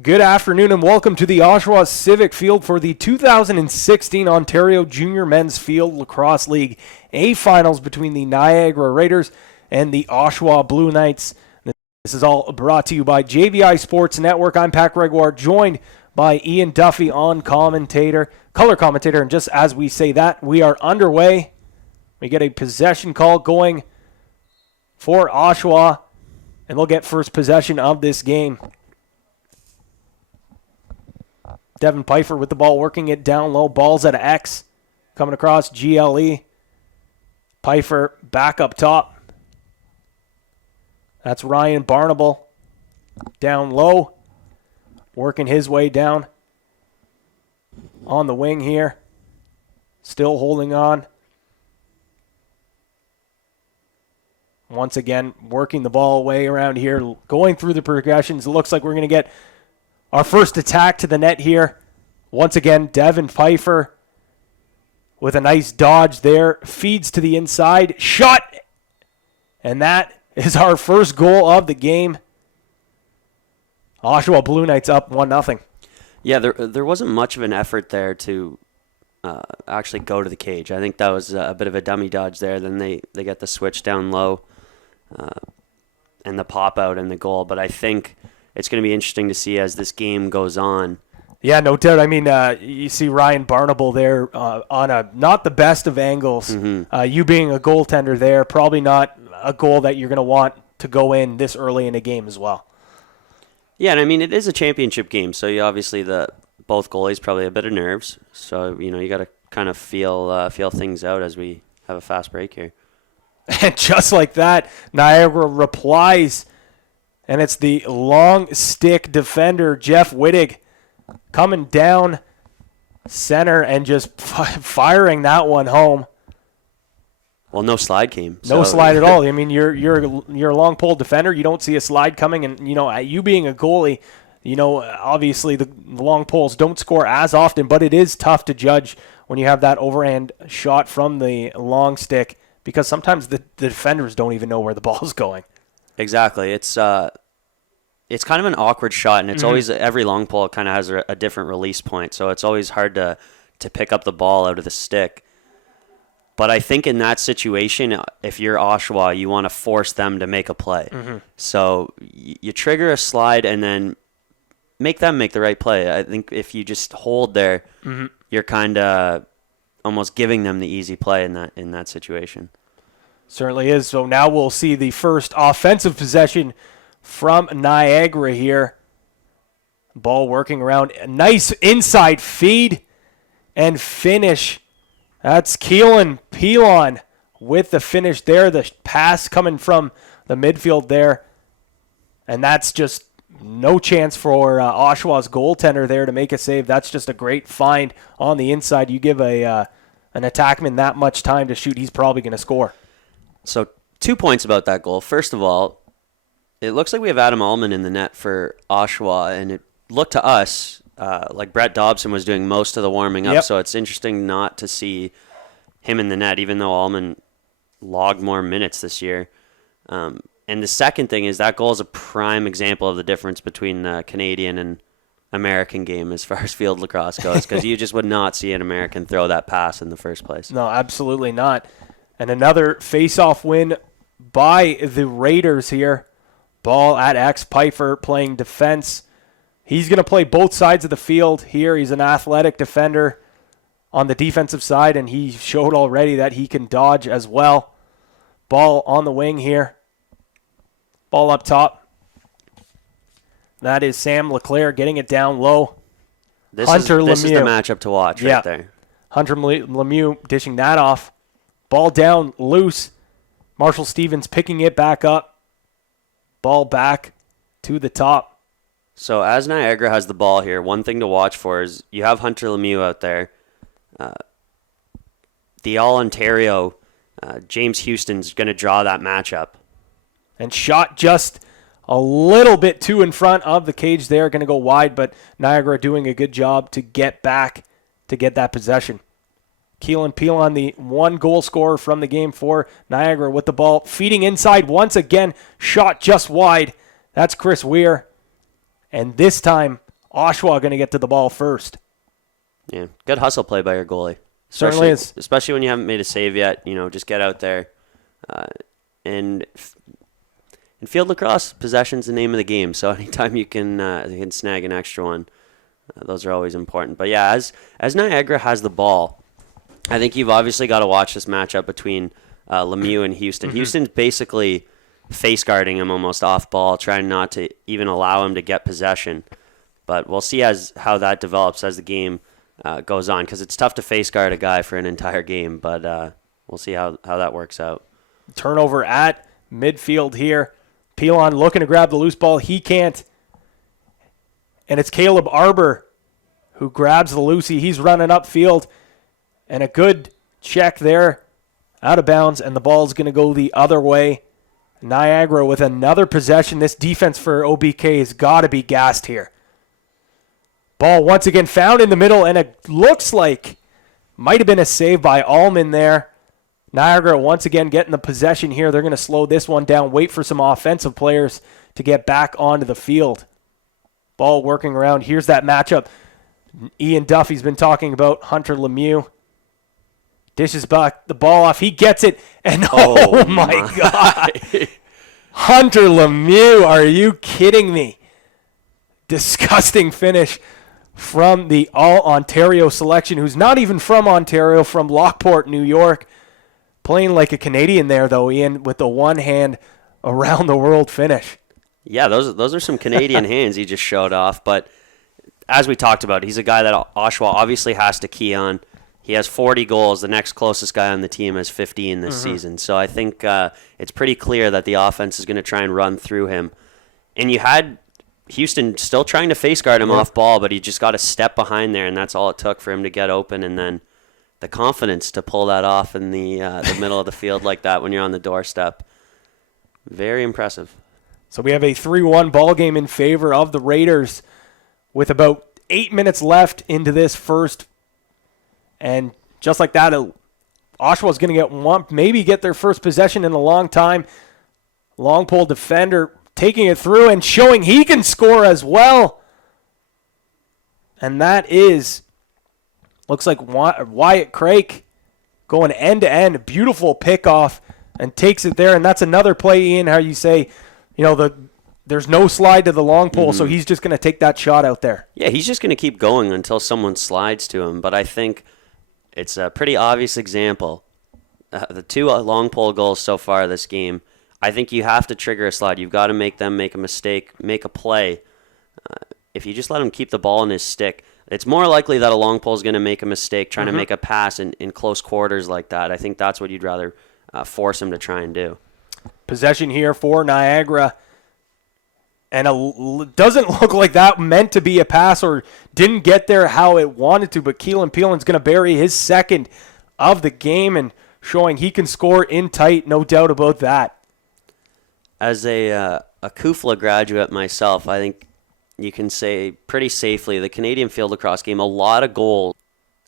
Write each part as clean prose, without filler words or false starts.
Good afternoon and welcome to the Oshawa Civic Field for the 2016 Ontario Junior Men's Field Lacrosse League A Finals between the Niagara Raiders and the Oshawa Blue Knights. This is all brought to you by JVI Sports Network. I'm Pat Gregoire, joined by Ian Duffy on color commentator. And just as we say that, we are underway. We get a possession call going for Oshawa, and they'll get first possession of this game. Devin Pfeiffer with the ball, working it down low. Ball's at X. Coming across, GLE. Pfeiffer back up top. That's Ryan Barnable. Down low. Working his way down. On the wing here. Still holding on. Once again, working the ball away around here. Going through the progressions. It looks like we're going to get our first attack to the net here. Once again, Devin Pfeiffer with a nice dodge there. Feeds to the inside. Shot! And that is our first goal of the game. Oshawa Blue Knights up 1-0. Yeah, there wasn't much of an effort there to actually go to the cage. I think that was a bit of a dummy dodge there. Then they get the switch down low and the pop out and the goal. But I think it's going to be interesting to see as this game goes on. Yeah, no doubt. I mean, you see Ryan Barnable there on not the best of angles. Mm-hmm. You being a goaltender there, probably not a goal that you're going to want to go in this early in a game as well. Yeah, and I mean, it is a championship game, so you obviously both goalies probably a bit of nerves. So, you got to kind of feel things out as we have a fast break here. And just like that, Niagara replies. And it's the long stick defender, Jeff Wittig, coming down center and just firing that one home. Well, no slide came. No slide at all. I mean, you're a long pole defender. You don't see a slide coming. And, you being a goalie, obviously the long poles don't score as often. But it is tough to judge when you have that overhand shot from the long stick because sometimes the defenders don't even know where the ball's going. Exactly. It's kind of an awkward shot, and it's always every long pole kind of has a different release point, so it's always hard to pick up the ball out of the stick. But I think in that situation, if you're Oshawa, you want to force them to make a play. Mm-hmm. So you trigger a slide and then make them make the right play. I think if you just hold there, you're kind of almost giving them the easy play in that situation. Certainly is. So now we'll see the first offensive possession from Niagara here. Ball working around. A nice inside feed and finish. That's Keelan Pilon with the finish there. The pass coming from the midfield there. And that's just no chance for Oshawa's goaltender there to make a save. That's just a great find on the inside. You give an attackman that much time to shoot, he's probably going to score. So 2 points about that goal. First of all, it looks like we have Adam Allman in the net for Oshawa, and it looked to us like Brett Dobson was doing most of the warming up, so it's interesting not to see him in the net, even though Allman logged more minutes this year. And the second thing is that goal is a prime example of the difference between the Canadian and American game as far as field lacrosse goes, because you just would not see an American throw that pass in the first place. No, absolutely not. And another face-off win by the Raiders here. Ball at X. Pfeiffer playing defense. He's going to play both sides of the field here. He's an athletic defender on the defensive side, and he showed already that he can dodge as well. Ball on the wing here. Ball up top. That is Sam Leclerc getting it down low. This is the matchup to watch right there. Hunter Lemieux dishing that off. Ball down, loose. Marshall Stevens picking it back up. Ball back to the top. So as Niagara has the ball here, one thing to watch for is you have Hunter Lemieux out there. The All-Ontario, James Houston's going to draw that matchup. And shot just a little bit too in front of the cage there. Going to go wide, but Niagara doing a good job to get back to get that possession. Keelan Pilon, the one goal scorer from the game for Niagara with the ball. Feeding inside once again. Shot just wide. That's Chris Weir. And this time, Oshawa going to get to the ball first. Yeah, good hustle play by your goalie. Certainly is. Especially when you haven't made a save yet. Just get out there. And in field lacrosse, possession's the name of the game. So anytime you can snag an extra one, those are always important. But yeah, as Niagara has the ball, I think you've obviously got to watch this matchup between Lemieux and Houston. Houston's basically face guarding him almost off ball, trying not to even allow him to get possession. But we'll see how that develops as the game goes on, because it's tough to face guard a guy for an entire game. But we'll see how that works out. Turnover at midfield here. Pilon looking to grab the loose ball. He can't. And it's Caleb Arbor who grabs the loosey. He's running upfield. And a good check there. Out of bounds. And the ball's going to go the other way. Niagara with another possession. This defense for OBK has got to be gassed here. Ball once again found in the middle. And it looks like might have been a save by Allman there. Niagara once again getting the possession here. They're going to slow this one down, wait for some offensive players to get back onto the field. Ball working around. Here's that matchup Ian Duffy's been talking about. Hunter Lemieux dishes back the ball off. He gets it, and oh my God. Hunter Lemieux, are you kidding me? Disgusting finish from the All-Ontario selection, who's not even from Ontario, from Lockport, New York. Playing like a Canadian there, though, Ian, with the one hand around the world finish. Yeah, those are some Canadian hands he just showed off. But as we talked about, he's a guy that Oshawa obviously has to key on. He has 40 goals. The next closest guy on the team has 15 this season. So I think it's pretty clear that the offense is going to try and run through him. And you had Houston still trying to face guard him off ball, but he just got a step behind there, and that's all it took for him to get open. And then the confidence to pull that off in the middle of the field like that when you're on the doorstep. Very impressive. So we have a 3-1 ball game in favor of the Raiders with about 8 minutes left into this first. And just like that, Oshawa's going to maybe get their first possession in a long time. Long pole defender taking it through and showing he can score as well. And that is... looks like Wyatt Craik going end-to-end. Beautiful pickoff and takes it there. And that's another play, Ian, how you say, there's no slide to the long pole, so he's just going to take that shot out there. Yeah, he's just going to keep going until someone slides to him. But I think it's a pretty obvious example. The two long pole goals so far this game, I think you have to trigger a slide. You've got to make them make a mistake, make a play. If you just let him keep the ball in his stick, it's more likely that a long pole is going to make a mistake trying to make a pass in close quarters like that. I think that's what you'd rather force him to try and do. Possession here for Niagara. And it doesn't look like that meant to be a pass or didn't get there how it wanted to, but Keelan Peelan's going to bury his second of the game and showing he can score in tight, no doubt about that. As a Kufla graduate myself, I think you can say pretty safely the Canadian field lacrosse game, a lot of goals.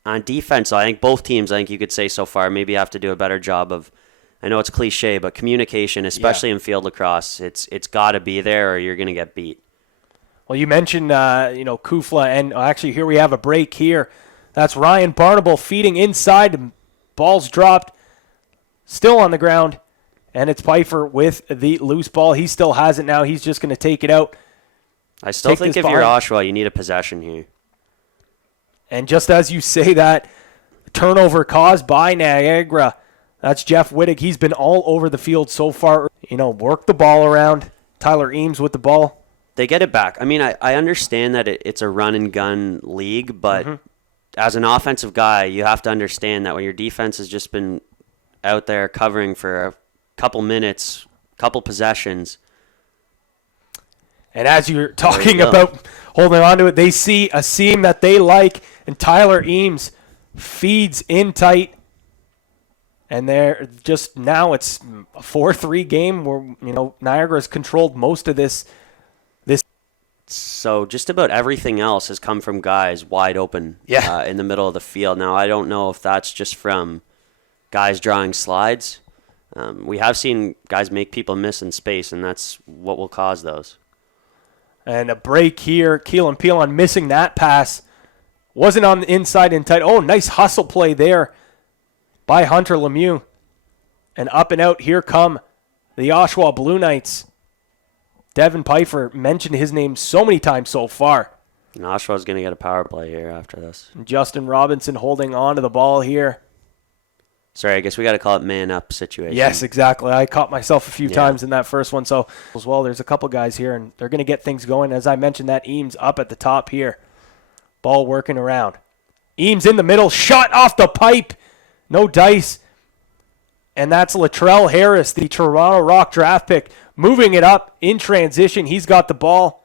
On defense, I think both teams, you could say so far, maybe have to do a better job of, I know it's cliche, but communication, especially in field lacrosse, it's got to be there or you're going to get beat. Well, you mentioned, Kufla, and actually here we have a break here. That's Ryan Barnable feeding inside. Ball's dropped, still on the ground, and it's Pfeiffer with the loose ball. He still has it now. He's just going to take it out. I still think if you're Oshawa, you need a possession here. And just as you say that, turnover caused by Niagara. That's Jeff Wittig. He's been all over the field so far. Work the ball around. Tyler Eames with the ball. They get it back. I understand that it's a run-and-gun league, but as an offensive guy, you have to understand that when your defense has just been out there covering for a couple minutes, couple possessions. And as you're talking about holding on to it, they see a seam that they like, and Tyler Eames feeds in tight. And they're just now it's a 4-3 game where, Niagara's controlled most of this. So just about everything else has come from guys wide open in the middle of the field. Now, I don't know if that's just from guys drawing slides. We have seen guys make people miss in space, and that's what will cause those. And a break here. Keelan Peelon missing that pass. Wasn't on the inside in tight. Oh, nice hustle play there by Hunter Lemieux. And up and out, here come the Oshawa Blue Knights. Devin Pfeiffer mentioned his name so many times so far. And Oshawa's going to get a power play here after this. Justin Robinson holding on to the ball here. Sorry, I guess we got to call it man-up situation. Yes, exactly. I caught myself a few times in that first one. So, as well, there's a couple guys here, and they're going to get things going. As I mentioned, that Eames up at the top here. Ball working around. Eames in the middle. Shot off the pipe. No dice. And that's Latrell Harris, the Toronto Rock draft pick, moving it up in transition. He's got the ball.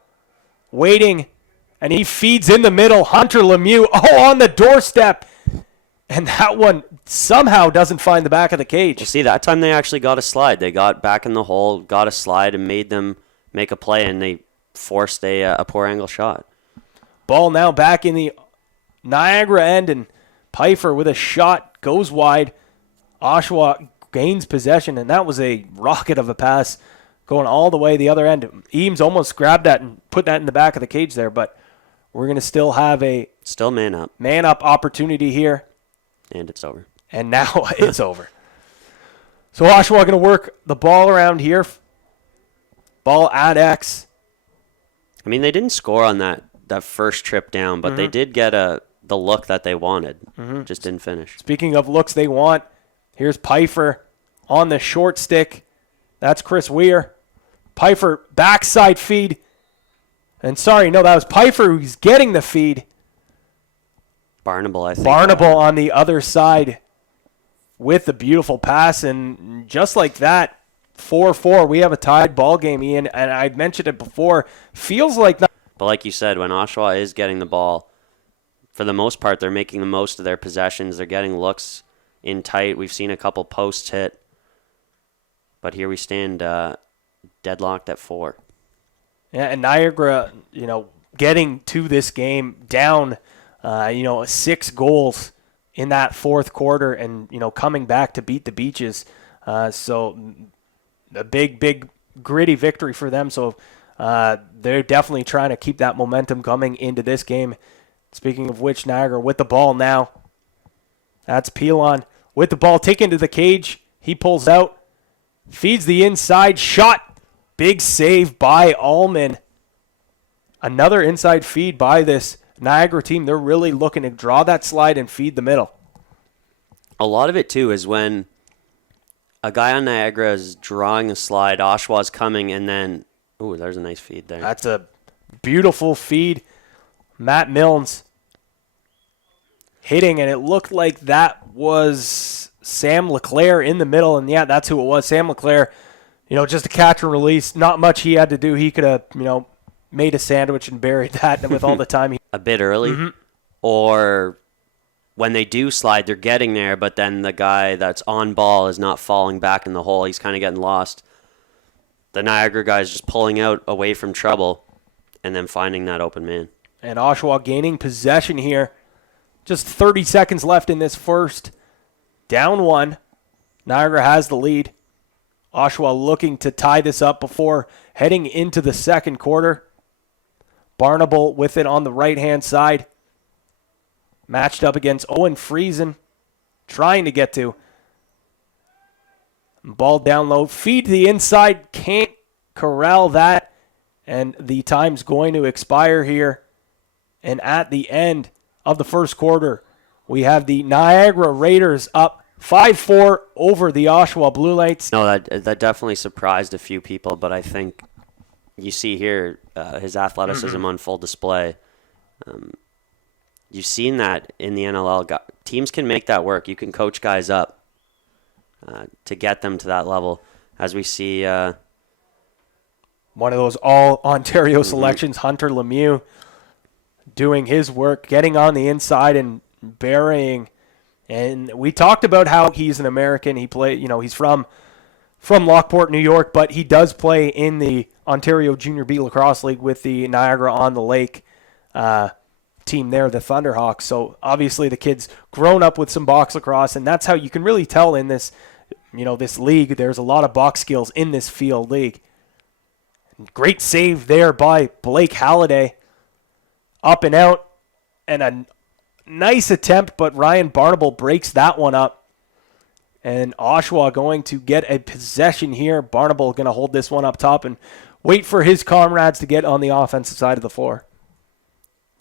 Waiting. And he feeds in the middle. Hunter Lemieux. Oh, on the doorstep. And that one somehow doesn't find the back of the cage. You see, that time they actually got a slide. They got back in the hole, got a slide, and made them make a play, and they forced a poor angle shot. Ball now back in the Niagara end, and Pfeiffer with a shot goes wide. Oshawa gains possession, and that was a rocket of a pass going all the way the other end. Eames almost grabbed that and put that in the back of the cage there, but we're going to still have a man up opportunity here. And it's over. And now it's over. So Oshawa going to work the ball around here. Ball at X. I mean, they didn't score on that first trip down, but they did get the look that they wanted. Just didn't finish. Speaking of looks they want, here's Pfeiffer on the short stick. That's Chris Weir. Pfeiffer backside feed. And sorry, no, that was Pfeiffer who's getting the feed. Barnable, I think. Barnable on the other side with the beautiful pass. And just like that, 4-4, we have a tied ball game, Ian. And I mentioned it before. Feels like... But like you said, when Oshawa is getting the ball, for the most part, they're making the most of their possessions. They're getting looks in tight. We've seen a couple posts hit. But here we stand deadlocked at 4. Yeah, and Niagara, getting to this game down... 6 goals in that fourth quarter and, coming back to beat the Beaches. So a big, gritty victory for them. So they're definitely trying to keep that momentum coming into this game. Speaking of which, Niagara with the ball now. That's Peelon with the ball taken to the cage. He pulls out, feeds the inside shot. Big save by Allman. Another inside feed by this Niagara team. They're really looking to draw that slide and feed the middle. A lot of it, too, is when a guy on Niagara is drawing a slide, Oshawa's coming, and then, ooh, there's a nice feed there. That's a beautiful feed. Matt Milnes hitting, and it looked like that was Sam LeClaire in the middle, and yeah, that's who it was. Sam LeClaire, just a catch and release. Not much he had to do. He could have, made a sandwich and buried that with all the time. A bit early, or when they do slide, they're getting there, but then the guy that's on ball is not falling back in the hole. He's kind of getting lost. The Niagara guy is just pulling out away from trouble and then finding that open man. And Oshawa gaining possession here. Just 30 seconds left in this first. Down 1. Niagara has the lead. Oshawa looking to tie this up before heading into the second quarter. Barnable with it on the right-hand side. Matched up against Owen Friesen. Trying to get to. Ball down low. Feed to the inside. Can't corral that. And the time's going to expire here. And at the end of the first quarter, we have the Niagara Raiders up 5-4 over the Oshawa Blue Knights. No, that definitely surprised a few people, but I think you see here his athleticism on full display. You've seen that in the NLL. Teams can make that work. You can coach guys up to get them to that level. As we see... one of those all-Ontario selections, Hunter Lemieux, doing his work, getting on the inside and burying. And we talked about how he's an American. He he's from Lockport, New York, but he does play in the Ontario Junior B Lacrosse League with the Niagara on the Lake team there, the Thunderhawks. So obviously the kid's grown up with some box lacrosse, and that's how you can really tell in this, this league. There's a lot of box skills in this field league. Great save there by Blake Halliday. Up and out. And a nice attempt, but Ryan Barnable breaks that one up. And Oshawa going to get a possession here. Barnable going to hold this one up top and wait for his comrades to get on the offensive side of the floor.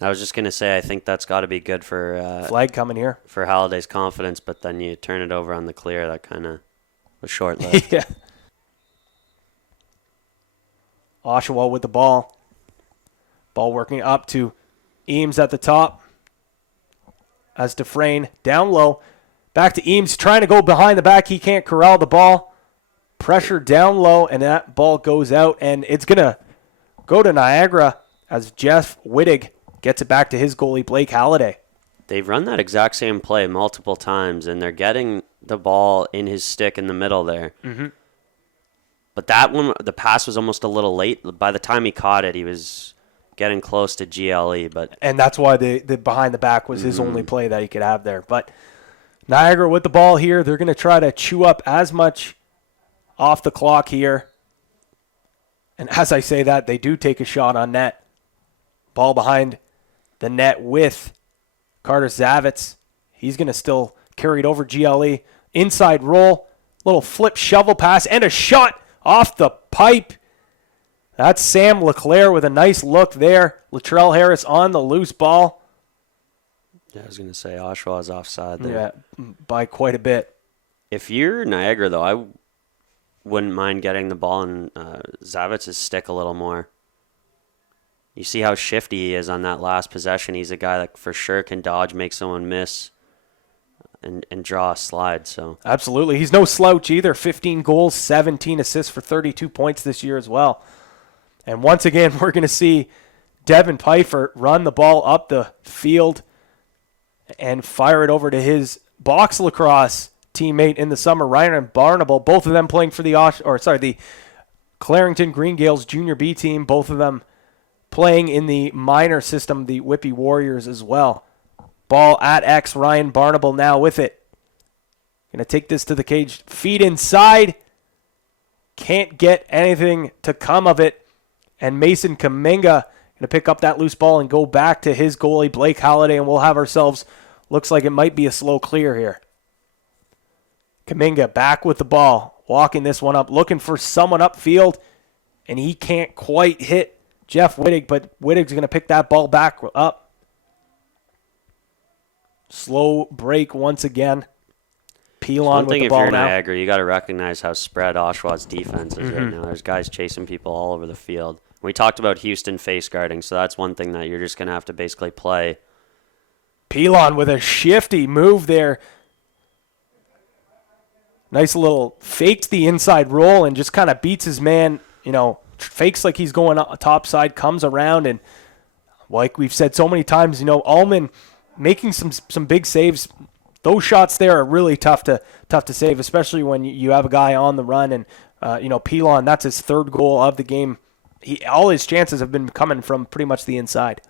I was just going to say, I think that's got to be good for flag coming here for Halliday's confidence, but then you turn it over on the clear. That kind of was short-lived. Yeah. Oshawa with the ball. Ball working up to Eames at the top. As Dufresne down low. Back to Eames, trying to go behind the back. He can't corral the ball. Pressure down low, and that ball goes out. And it's going to go to Niagara as Jeff Wittig gets it back to his goalie, Blake Halliday. They've run that exact same play multiple times, and they're getting the ball in his stick in the middle there. Mm-hmm. But that one, the pass was almost a little late. By the time he caught it, he was getting close to GLE. And that's why the behind the back was his only play that he could have there. But Niagara with the ball here. They're going to try to chew up as much off the clock here. And as I say that, they do take a shot on net. Ball behind the net with Carter Zavitz. He's going to still carry it over GLE. Inside roll, little flip shovel pass, and a shot off the pipe. That's Sam Leclerc with a nice look there. Latrell Harris on the loose ball. Yeah, I was going to say Oshawa's offside there. Yeah, by quite a bit. If you're Niagara, though, I wouldn't mind getting the ball in Zavitz's stick a little more. You see how shifty he is on that last possession. He's a guy that for sure can dodge, make someone miss, and draw a slide. So absolutely. He's no slouch either. 15 goals, 17 assists for 32 points this year as well. And once again, we're going to see Devin Pfeiffer run the ball up the field and fire it over to his box lacrosse teammate in the summer, Ryan Barnable. Both of them playing for the Clarington Green Gales Junior B team. Both of them playing in the minor system, the Whippy Warriors as well. Ball at X. Ryan Barnable now with it. Going to take this to the cage. Feed inside. Can't get anything to come of it. And Mason Kaminga going to pick up that loose ball and go back to his goalie, Blake Halliday, and we'll have ourselves, looks like it might be a slow clear here. Kaminga back with the ball, walking this one up, looking for someone upfield, and he can't quite hit Jeff Wittig, but Wittig's going to pick that ball back up. Slow break once again. Pilon with the ball now. One thing, if you're Niagara, you got to recognize how spread Oshawa's defense is right now. There's guys chasing people all over the field. We talked about Houston face guarding, so that's one thing that you're just going to have to basically play. Pilon with a shifty move there. Nice little fakes the inside roll and just kind of beats his man, fakes like he's going top side, comes around, and like we've said so many times, Ullman making some big saves. Those shots there are really tough to save, especially when you have a guy on the run. And Pilon, that's his third goal of the game. All his chances have been coming from pretty much the inside.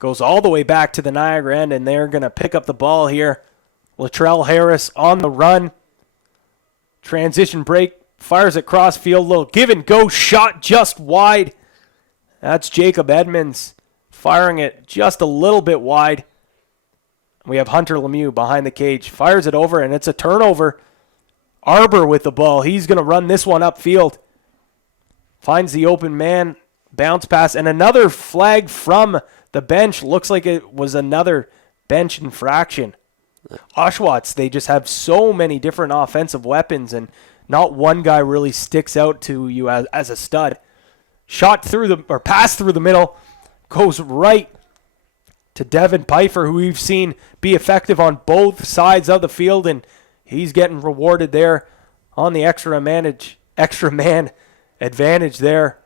Goes all the way back to the Niagara end, and they're going to pick up the ball here. Latrell Harris on the run. Transition break, fires it cross field, little give and go shot just wide. That's Jacob Edmonds firing it just a little bit wide. We have Hunter Lemieux behind the cage, fires it over, and it's a turnover. Arbor with the ball. He's going to run this one upfield. Finds the open man, bounce pass, and another flag from the bench. Looks like it was another bench infraction. Oshawa, they just have so many different offensive weapons, and not one guy really sticks out to you as a stud. Shot through pass through the middle, goes right to Devin Pfeiffer, who we've seen be effective on both sides of the field, and he's getting rewarded there on the extra man advantage there.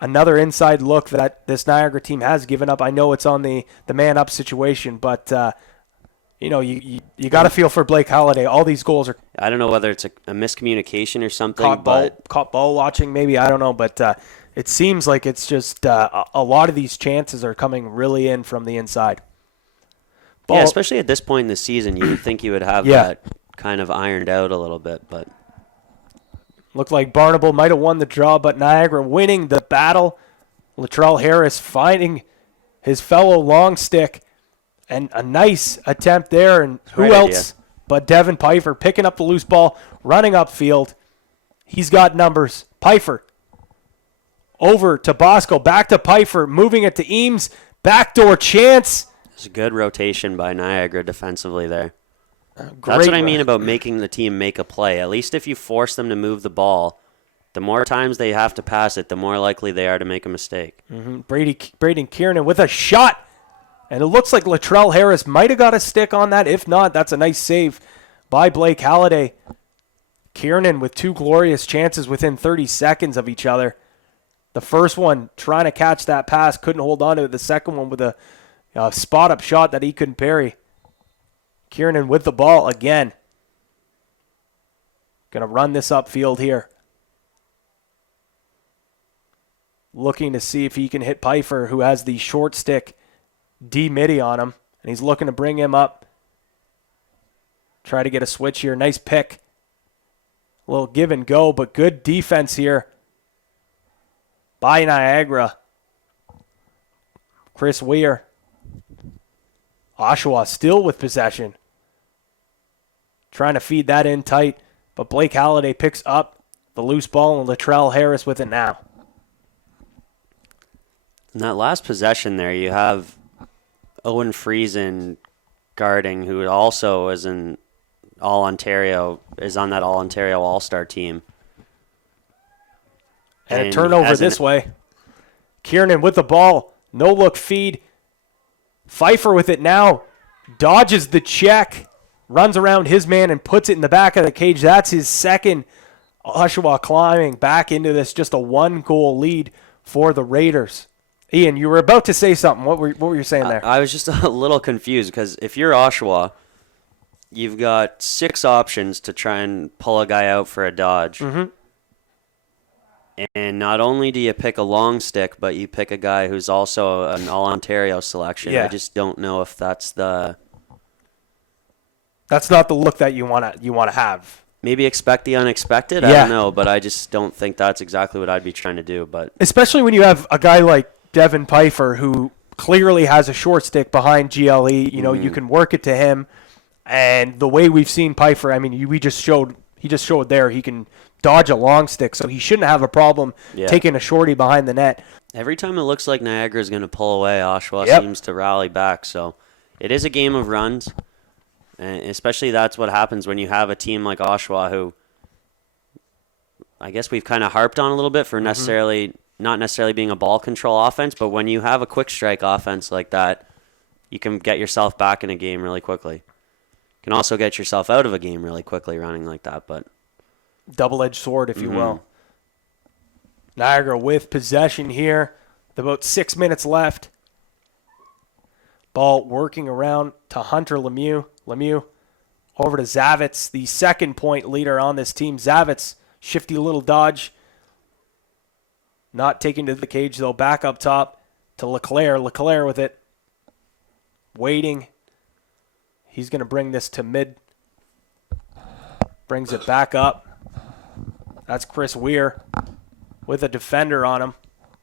Another inside look that this Niagara team has given up. I know it's on the man-up situation, but you got to feel for Blake Halliday. All these goals are... I don't know whether it's a miscommunication or something. Caught ball watching, maybe. I don't know, but it seems like it's just a lot of these chances are coming really in from the inside. Yeah, especially at this point in the season, you would think you would have that kind of ironed out a little bit, but... Looked like Barnable might have won the draw, but Niagara winning the battle. Latrell Harris finding his fellow long stick, and a nice attempt there. And who Great else idea. but Devin Pfeiffer picking up the loose ball, running upfield. He's got numbers. Pfeiffer over to Bosco, back to Pfeiffer, moving it to Eames. Backdoor chance. It's a good rotation by Niagara defensively there. Great. That's what I mean about making the team make a play. At least if you force them to move the ball, the more times they have to pass it, the more likely they are to make a mistake. Braden Kiernan with a shot. And it looks like Latrell Harris might have got a stick on that. If not, that's a nice save by Blake Halliday. Kiernan with two glorious chances within 30 seconds of each other. The first one trying to catch that pass, couldn't hold on to it. The second one with a spot-up shot that he couldn't parry. Kiernan with the ball again. Going to run this upfield here. Looking to see if he can hit Pfeiffer, who has the short stick D-midi on him. And he's looking to bring him up. Try to get a switch here. Nice pick. A little give and go, but good defense here by Niagara. Chris Weir. Oshawa still with possession. Trying to feed that in tight, but Blake Halliday picks up the loose ball and Latrell Harris with it now. In that last possession there, you have Owen Friesen guarding, who also is in All-Ontario, is on that All-Ontario All-Star team. And a turnover this way. Kiernan with the ball. No-look feed. Pfeiffer with it now. Dodges the check. Runs around his man and puts it in the back of the cage. That's his second. Oshawa climbing back into this. Just a one-goal lead for the Raiders. Ian, you were about to say something. What were you saying there? I was just a little confused because if you're Oshawa, you've got 6 options to try and pull a guy out for a dodge. Mm-hmm. And not only do you pick a long stick, but you pick a guy who's also an All-Ontario selection. Yeah. I just don't know if that's not the look that you want to have. Maybe expect the unexpected. Yeah. I don't know, but I just don't think that's exactly what I'd be trying to do. But especially when you have a guy like Devin Pfeiffer, who clearly has a short stick behind GLE. You know, you can work it to him. And the way we've seen Pfeiffer, I mean, he just showed there he can dodge a long stick, so he shouldn't have a problem taking a shorty behind the net. Every time it looks like Niagara's going to pull away, Oshawa seems to rally back. So it is a game of runs, and especially that's what happens when you have a team like Oshawa, who I guess we've kind of harped on a little bit for not necessarily being a ball control offense, but when you have a quick strike offense like that, you can get yourself back in a game really quickly. You can also get yourself out of a game really quickly running like that, but double-edged sword, if you will. Niagara with possession here. About 6 minutes left. Ball working around to Hunter Lemieux. Lemieux over to Zavitz, the second point leader on this team. Zavitz, shifty little dodge. Not taken to the cage, though. Back up top to Leclerc. Leclerc with it. Waiting. He's going to bring this to mid. Brings it back up. That's Chris Weir with a defender on him.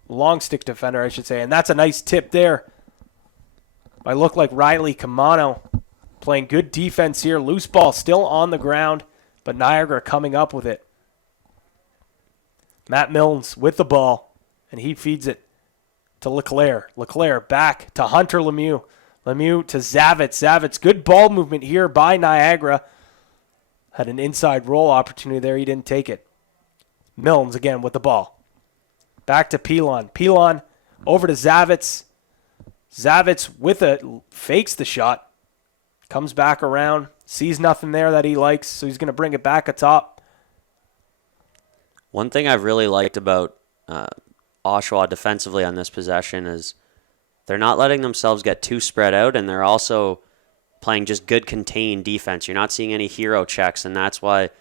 Long stick defender, I should say. And that's a nice tip there. I look like Riley Kamano playing good defense here. Loose ball still on the ground, but Niagara coming up with it. Matt Milnes with the ball, and he feeds it to Leclerc. Leclerc back to Hunter Lemieux. Lemieux to Zavitz. Zavitz, good ball movement here by Niagara. Had an inside roll opportunity there. He didn't take it. Milnes again with the ball. Back to Pilon. Pilon over to Zavitz. Zavitz fakes the shot. Comes back around. Sees nothing there that he likes, so he's going to bring it back atop. One thing I've really liked about Oshawa defensively on this possession is they're not letting themselves get too spread out, and they're also playing just good contained defense. You're not seeing any hero checks, and that's why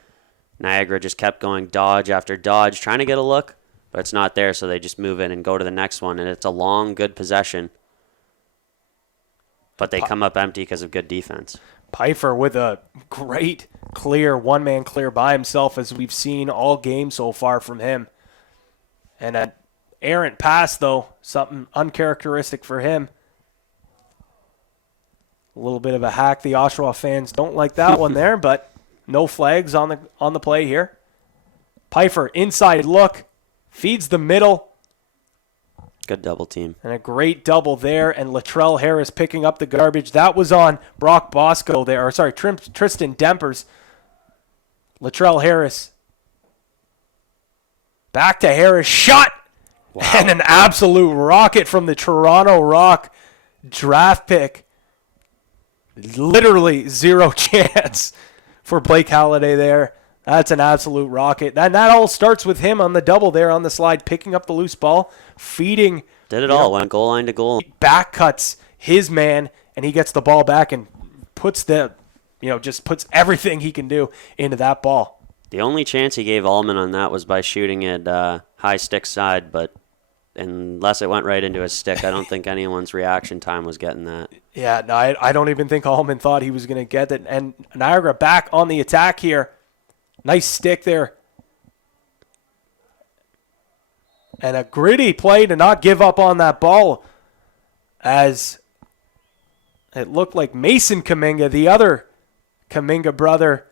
Niagara just kept going dodge after dodge, trying to get a look, but it's not there, so they just move in and go to the next one, and it's a long, good possession. But they come up empty because of good defense. Pfeiffer with a great clear, one-man clear by himself, as we've seen all game so far from him. And an errant pass, though, something uncharacteristic for him. A little bit of a hack. The Oshawa fans don't like that one there, but no flags on the play here. Pfeiffer, inside look, feeds the middle. Good double team. And a great double there, and Latrell Harris picking up the garbage. That was on Brock Bosco there, Tristan Dempers. Latrell Harris. Back to Harris, shot! Wow. And an absolute rocket from the Toronto Rock draft pick. Literally zero chance for Blake Halliday there. That's an absolute rocket. And that all starts with him on the double there on the slide, picking up the loose ball, feeding. Did it all. Went goal line to goal. Back cuts his man, and he gets the ball back and puts just puts everything he can do into that ball. The only chance he gave Allman on that was by shooting it high stick side, but unless it went right into his stick, I don't think anyone's reaction time was getting that. Yeah, no, I don't even think Allman thought he was going to get it. And Niagara back on the attack here. Nice stick there. And a gritty play to not give up on that ball, as it looked like Mason Kuminga, the other Kuminga brother,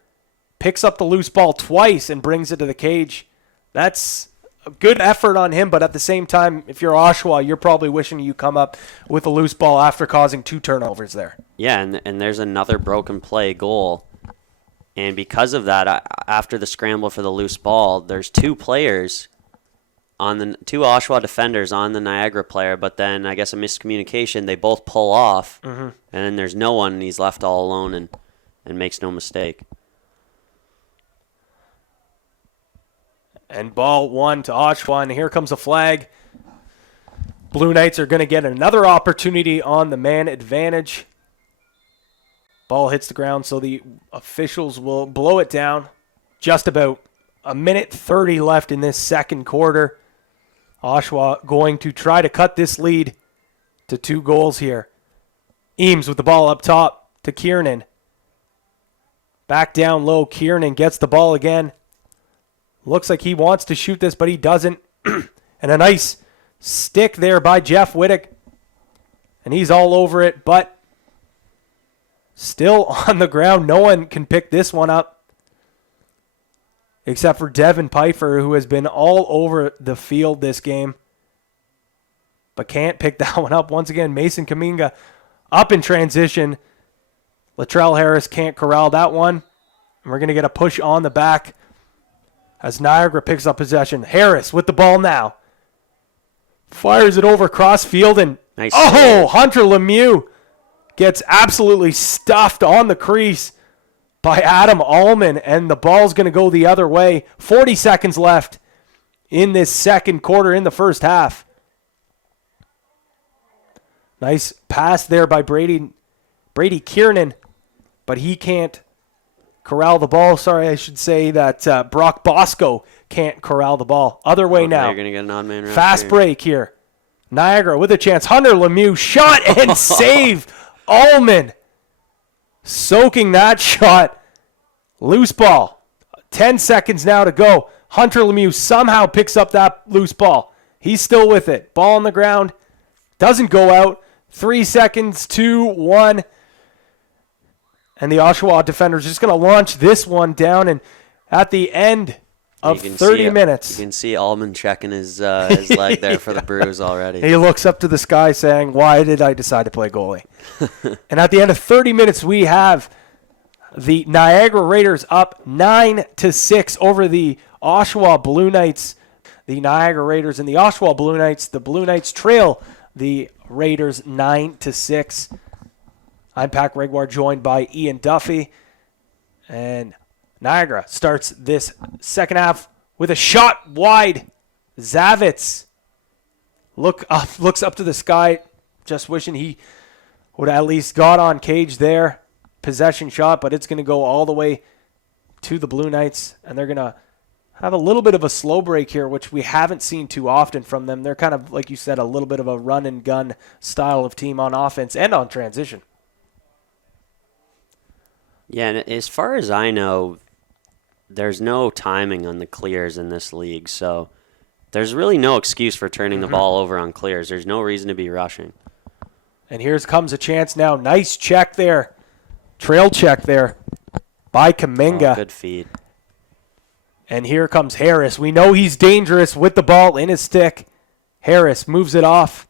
picks up the loose ball twice and brings it to the cage. That's a good effort on him, but at the same time, if you're Oshawa, you're probably wishing you come up with a loose ball after causing 2 turnovers there. Yeah, and there's another broken play goal. And because of that, after the scramble for the loose ball, there's 2 players on the 2 Oshawa defenders on the Niagara player, but then I guess a miscommunication. They both pull off, and then there's no one, and he's left all alone and makes no mistake. And ball 1 to Oshawa, and here comes a flag. Blue Knights are going to get another opportunity on the man advantage. Ball hits the ground, so the officials will blow it down. Just about a minute 30 left in this second quarter. Oshawa going to try to cut this lead to 2 goals here. Eames with the ball up top to Kiernan. Back down low, Kiernan gets the ball again. Looks like he wants to shoot this, but he doesn't. And a nice stick there by Jeff Wittick. And he's all over it, but still on the ground. No one can pick this one up except for Devin Pfeiffer, who has been all over the field this game, but can't pick that one up. Once again, Mason Kuminga up in transition. Latrell Harris can't corral that one. And we're going to get a push on the back as Niagara picks up possession. Harris with the ball now. Fires it over cross field, and nice Hunter Lemieux gets absolutely stuffed on the crease by Adam Allman, and the ball's going to go the other way. 40 seconds left in this second quarter in the first half. Nice pass there by Brady Kiernan, but he can't corral the ball. Sorry, I should say that Brock Bosco can't corral the ball. Other way now. You're going to get an odd man rush. Fast break here. Niagara with a chance. Hunter Lemieux shot and save. Allman soaking that shot. Loose ball. 10 seconds now to go. Hunter Lemieux somehow picks up that loose ball. He's still with it. Ball on the ground. Doesn't go out. 3 seconds, 2, 1. And the Oshawa defender's just going to launch this one down. And at the end of 30 minutes. You can see Allman checking his leg there for the bruise already. He looks up to the sky saying, why did I decide to play goalie? And at the end of 30 minutes, we have the Niagara Raiders up 9-6 over the Oshawa Blue Knights. The Niagara Raiders and the Oshawa Blue Knights. The Blue Knights trail the Raiders 9-6. I'm Pat Gregoire, joined by Ian Duffy. And Niagara starts this second half with a shot wide. Zavitz looks up to the sky, just wishing he would at least got on cage there. Possession shot, but it's going to go all the way to the Blue Knights, and they're going to have a little bit of a slow break here, which we haven't seen too often from them. They're kind of, like you said, a little bit of a run and gun style of team on offense and on transition. Yeah, and as far as I know, there's no timing on the clears in this league, so there's really no excuse for turning the ball over on clears. There's no reason to be rushing. And here comes a chance now. Nice check there. Trail check there by Kaminga. Oh, good feed. And here comes Harris. We know he's dangerous with the ball in his stick. Harris moves it off.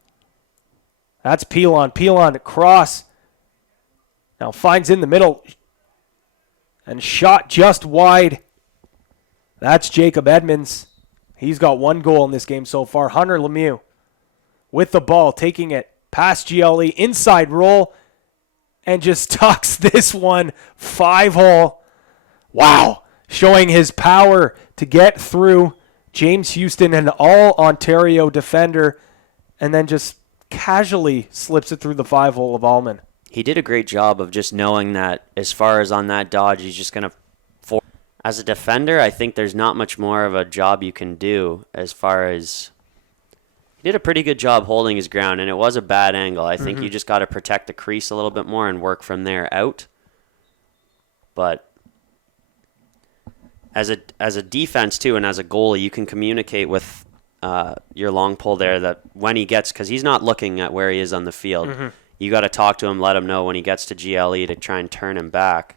That's Pilon. Pilon across. Now finds in the middle. And shot just wide. That's Jacob Edmonds. He's got 1 goal in this game so far. Hunter Lemieux with the ball, taking it past GLE, inside roll, and just tucks this one 5-hole. Wow. Showing his power to get through James Houston, an all-Ontario defender, and then just casually slips it through the 5-hole of Allman. He did a great job of just knowing that as far as on that dodge, he's just going to... As a defender, I think there's not much more of a job you can do as far as... He did a pretty good job holding his ground, and it was a bad angle. I think you just got to protect the crease a little bit more and work from there out. But as a defense, too, and as a goalie, you can communicate with your long pull there that when he gets... Because he's not looking at where he is on the field. You got to talk to him, let him know when he gets to GLE to try and turn him back.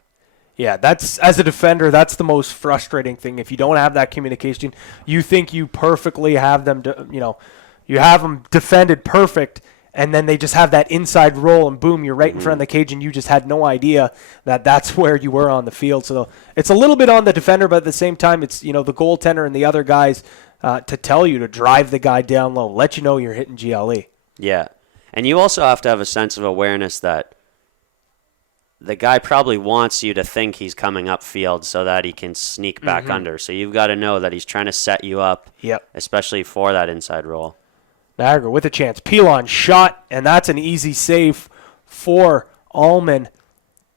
Yeah, that's, as a defender, that's the most frustrating thing. If you don't have that communication, you think you perfectly have them, you have them defended perfect, and then they just have that inside roll, and boom, you're right in front of the cage, and you just had no idea that that's where you were on the field. So it's a little bit on the defender, but at the same time, it's, the goaltender and the other guys to tell you to drive the guy down low, let you know you're hitting GLE. Yeah, and you also have to have a sense of awareness that the guy probably wants you to think he's coming upfield so that he can sneak back under. So you've got to know that he's trying to set you up, especially for that inside roll. Niagara with a chance. Pilon shot, and that's an easy save for Allman.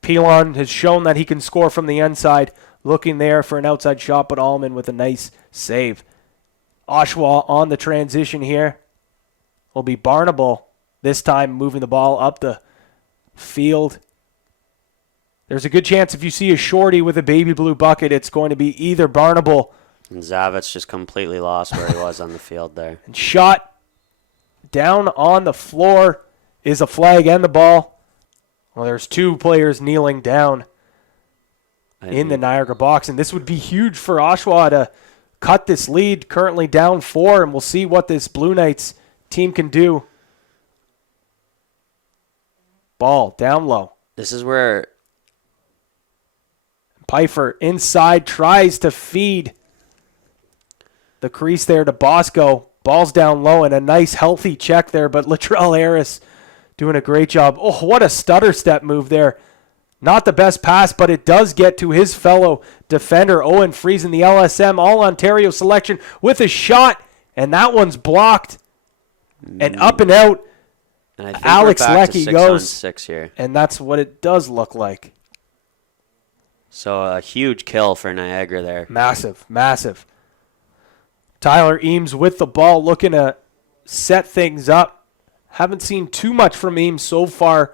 Pilon has shown that he can score from the inside, looking there for an outside shot, but Allman with a nice save. Oshawa on the transition here will be Barnable, this time moving the ball up the field. There's a good chance if you see a shorty with a baby blue bucket, it's going to be either Barnable. And Zavitz just completely lost where he was on the field there. And shot down on the floor is a flag and the ball. Well, there's 2 players kneeling down in the Niagara box, and this would be huge for Oshawa to cut this lead, currently down 4, and we'll see what this Blue Knights team can do. Ball down low. This is where Pfeiffer inside tries to feed the crease there to Bosco. Ball's down low and a nice healthy check there, but Latrell Harris doing a great job. Oh, what a stutter step move there. Not the best pass, but it does get to his fellow defender, Owen Friesen, the LSM All-Ontario selection with a shot, and that one's blocked. And up and out, and I think Alex we're back to Leckie 6 goes. on 6 here. And that's what it does look like. So a huge kill for Niagara there. Massive, massive. Tyler Eames with the ball looking to set things up. Haven't seen too much from Eames so far,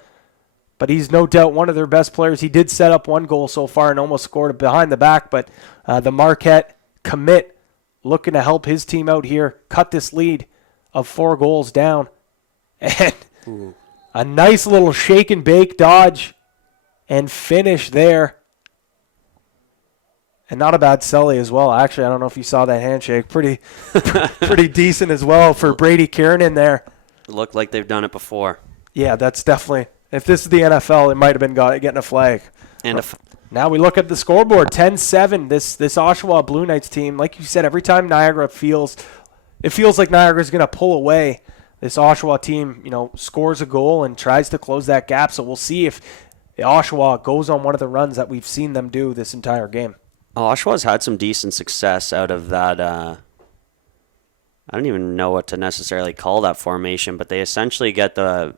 but he's no doubt one of their best players. He did set up 1 goal so far and almost scored it behind the back, but the Marquette commit looking to help his team out here, cut this lead of 4 goals down. And a nice little shake and bake dodge and finish there. And not a bad celly as well. Actually, I don't know if you saw that handshake. Pretty decent as well for Brady Kiernan there. Looked like they've done it before. Yeah, that's definitely. If this is the NFL, it might have been getting a flag. And now we look at the scoreboard, 10-7. This Oshawa Blue Knights team, like you said, every time Niagara feels like Niagara's going to pull away, this Oshawa team, scores a goal and tries to close that gap. So we'll see if Oshawa goes on one of the runs that we've seen them do this entire game. Oshawa's had some decent success out of that. I don't even know what to necessarily call that formation, but they essentially get the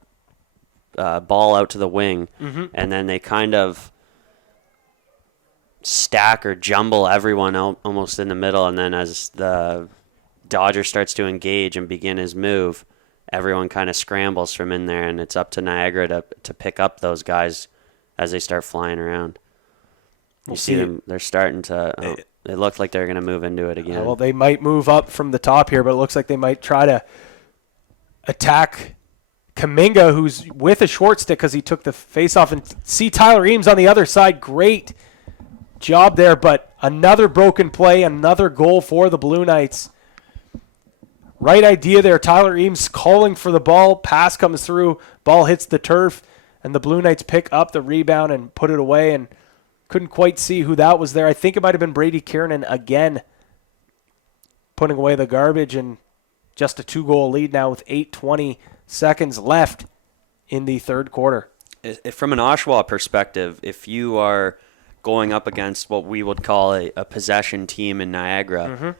ball out to the wing, and then they kind of stack or jumble everyone out almost in the middle, and then as the Dodger starts to engage and begin his move, everyone kind of scrambles from in there, and it's up to Niagara to pick up those guys as they start flying around. You see them, they're starting to, it looked like they're going to move into it again. Well, they might move up from the top here, but it looks like they might try to attack Kuminga, who's with a short stick because he took the face-off. And see Tyler Eames on the other side. Great job there, but another broken play, another goal for the Blue Knights. Right idea there. Tyler Eames calling for the ball. Pass comes through. Ball hits the turf, and the Blue Knights pick up the rebound and put it away, and couldn't quite see who that was there. I think it might have been Brady Kiernan again putting away the garbage, and just a 2-goal lead now with 8:20 seconds left in the third quarter. From an Oshawa perspective, if you are going up against what we would call a possession team in Niagara,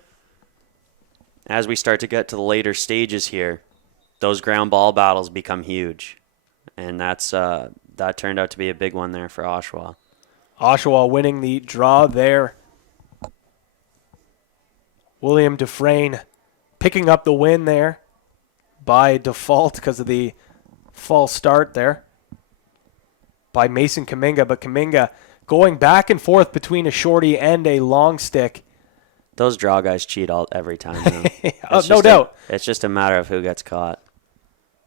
as we start to get to the later stages here, those ground ball battles become huge. And that turned out to be a big one there for Oshawa. Oshawa winning the draw there. William Dufresne picking up the win there by default because of the false start there by Mason Kuminga. But Kuminga going back and forth between a shorty and a long stick. Those draw guys cheat every time. No doubt. It's just a matter of who gets caught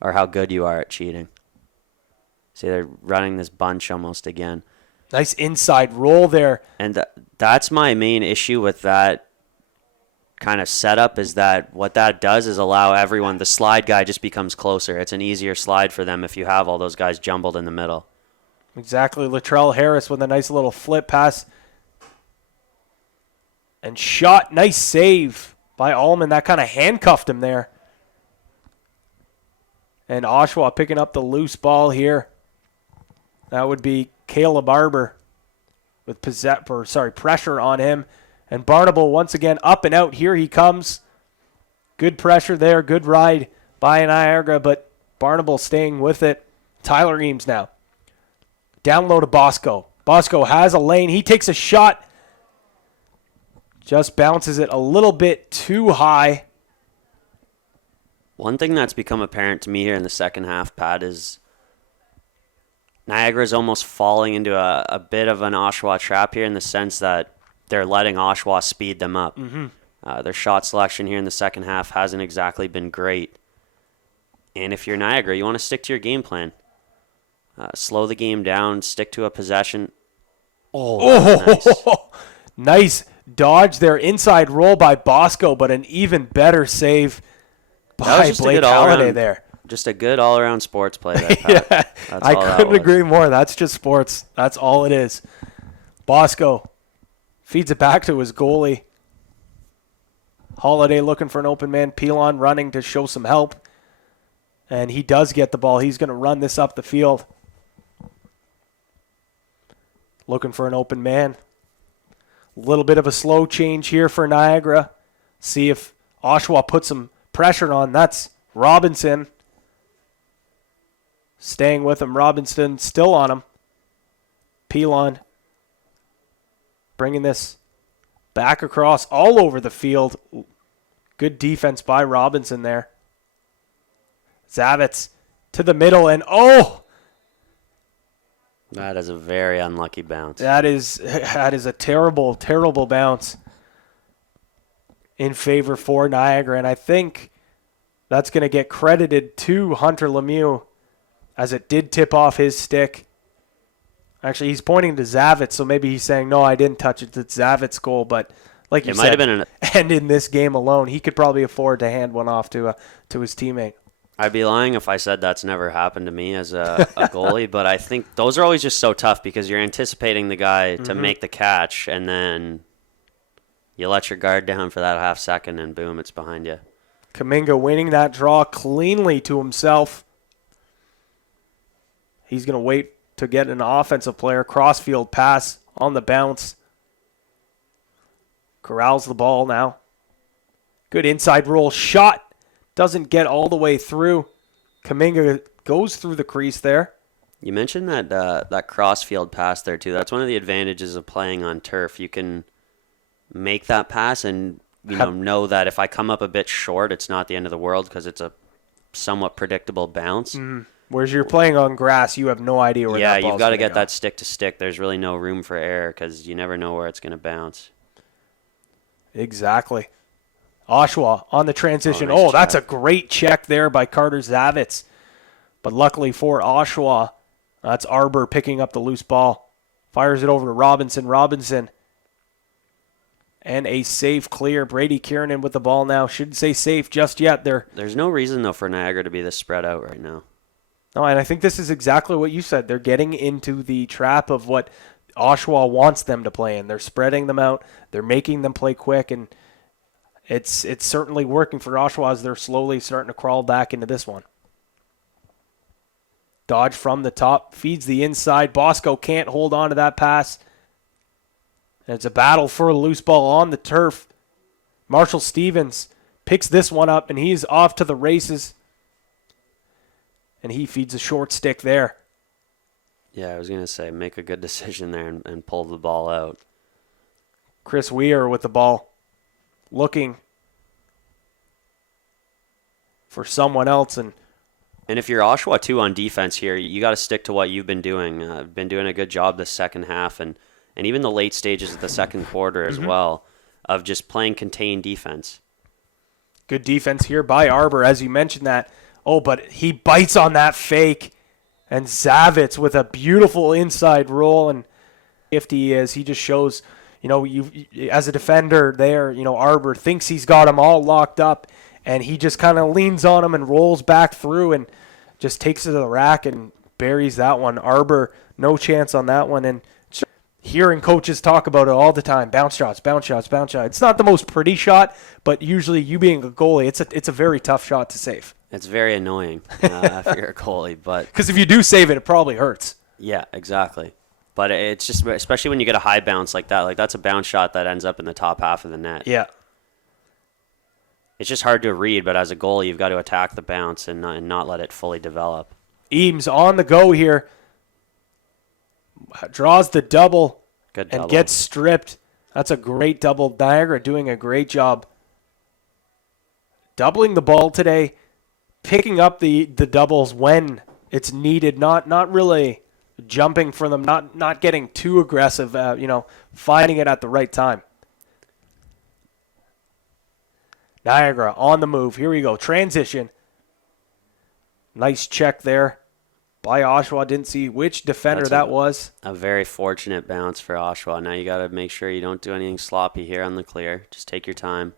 or how good you are at cheating. See, they're running this bunch almost again. Nice inside roll there. And that's my main issue with that kind of setup is that what that does is allow everyone, the slide guy just becomes closer. It's an easier slide for them if you have all those guys jumbled in the middle. Exactly. Latrell Harris with a nice little flip pass. And shot. Nice save by Allman. That kind of handcuffed him there. And Oshawa picking up the loose ball here. That would be Caleb Barber with pressure on him. And Barnable once again up and out. Here he comes. Good pressure there. Good ride by Niagara, but Barnable staying with it. Tyler Eames now. Down low to Bosco. Bosco has a lane. He takes a shot. Just bounces it a little bit too high. One thing that's become apparent to me here in the second half, Pat, is Niagara's almost falling into a bit of an Oshawa trap here in the sense that they're letting Oshawa speed them up. Their shot selection here in the second half hasn't exactly been great. And if you're Niagara, you want to stick to your game plan. Slow the game down, stick to a possession. Nice. Nice dodge there. Inside roll by Bosco, but an even better save by Blake Halliday there. Just a good all-around sports play there, Pat. Yeah, I couldn't agree more. That's just sports. That's all it is. Bosco feeds it back to his goalie. Holiday looking for an open man. Pilon running to show some help. And he does get the ball. He's going to run this up the field. Looking for an open man. A little bit of a slow change here for Niagara. See if Oshawa puts some pressure on. That's Robinson. Staying with him. Robinson still on him. Pilon bringing this back across all over the field. Good defense by Robinson there. Zavitz to the middle, and that is a very unlucky bounce. That is a terrible, terrible bounce in favor for Niagara, and I think that's going to get credited to Hunter Lemieux as it did tip off his stick. Actually, he's pointing to Zavitz, so maybe he's saying, no, I didn't touch it. It's Zavitz's goal, but like you said, and in this game alone, he could probably afford to hand one off to his teammate. I'd be lying if I said that's never happened to me as a goalie, but I think those are always just so tough because you're anticipating the guy to make the catch, and then you let your guard down for that half second, and boom, it's behind you. Kuminga winning that draw cleanly to himself. He's going to wait to get an offensive player. Crossfield pass on the bounce. Corrals the ball now. Good inside roll shot. Doesn't get all the way through. Kuminga goes through the crease there. You mentioned that crossfield pass there, too. That's one of the advantages of playing on turf. You can make that pass and know that if I come up a bit short, it's not the end of the world because it's a somewhat predictable bounce. Whereas you're playing on grass, you have no idea where that ball's Yeah, you've got to gonna get go. that stick to stick. There's really no room for error because you never know where it's going to bounce. Exactly. Oshawa on the transition. Nice That's a check. great check there by Carter Zavitz. But luckily for Oshawa, that's Arbor picking up the loose ball. Fires it over to Robinson. Robinson. And a safe clear. Brady Kiernan with the ball now. Shouldn't say safe just yet. There's no reason, though, for Niagara to be this spread out right now. No, and I think this is exactly what you said. They're getting into the trap of what Oshawa wants them to play in. They're spreading them out. They're making them play quick, and it's certainly working for Oshawa as they're slowly starting to crawl back into this one. Dodge from the top, feeds the inside. Bosco can't hold on to that pass. And it's a battle for a loose ball on the turf. Marshall Stevens picks this one up, and he's off to the races. And he feeds a short stick there. Yeah, I was going to say, make a good decision there and pull the ball out. Chris Weir with the ball, looking for someone else. And if you're Oshawa, too, on defense here, you got to stick to what you've been doing. Been doing a good job this second half and even the late stages of the second quarter as well of just playing contained defense. Good defense here by Arbor, as you mentioned that. But he bites on that fake. And Zavitz with a beautiful inside roll. And if he is, he just shows, you as a defender there, Arbor thinks he's got him all locked up. And he just kind of leans on him and rolls back through and just takes it to the rack and buries that one. Arbor, no chance on that one. And hearing coaches talk about it all the time, bounce shots, bounce shots, bounce shots. It's not the most pretty shot, but usually you being a goalie, it's a very tough shot to save. It's very annoying if you're a goalie, but because if you do save it, it probably hurts. Yeah, exactly. But it's just, especially when you get a high bounce like that, like that's a bounce shot that ends up in the top half of the net. Yeah. It's just hard to read, but as a goalie, you've got to attack the bounce and not let it fully develop. Eames on the go here. Draws the double. Good and double. Gets stripped. That's a great double. Niagara doing a great job doubling the ball today, picking up the doubles when it's needed, not really jumping for them, not getting too aggressive, finding it at the right time. Niagara on the move. Here we go. Transition. Nice check there by Oshawa. Didn't see which defender that was. A very fortunate bounce for Oshawa. Now you got to make sure you don't do anything sloppy here on the clear. Just take your time.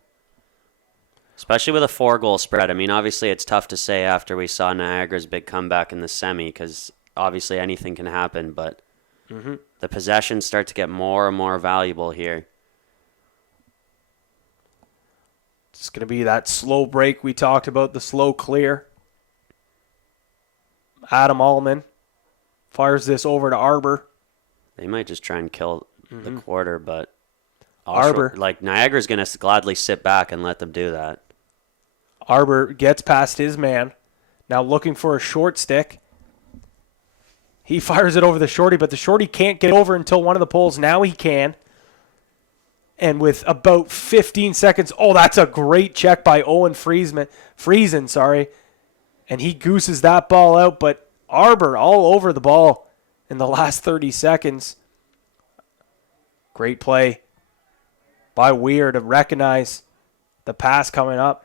Especially with a 4-goal spread. I mean, obviously it's tough to say after we saw Niagara's big comeback in the semi because obviously anything can happen, but the possessions start to get more and more valuable here. It's going to be that slow break we talked about, the slow clear. Adam Allman fires this over to Arbor. They might just try and kill the quarter, but Arbor, like Niagara's going to gladly sit back and let them do that. Arbor gets past his man. Now looking for a short stick. He fires it over the shorty, but the shorty can't get over until one of the poles. Now he can. And with about 15 seconds, that's a great check by Owen Friesen. And he gooses that ball out, but Arbor all over the ball in the last 30 seconds. Great play by Weir to recognize the pass coming up.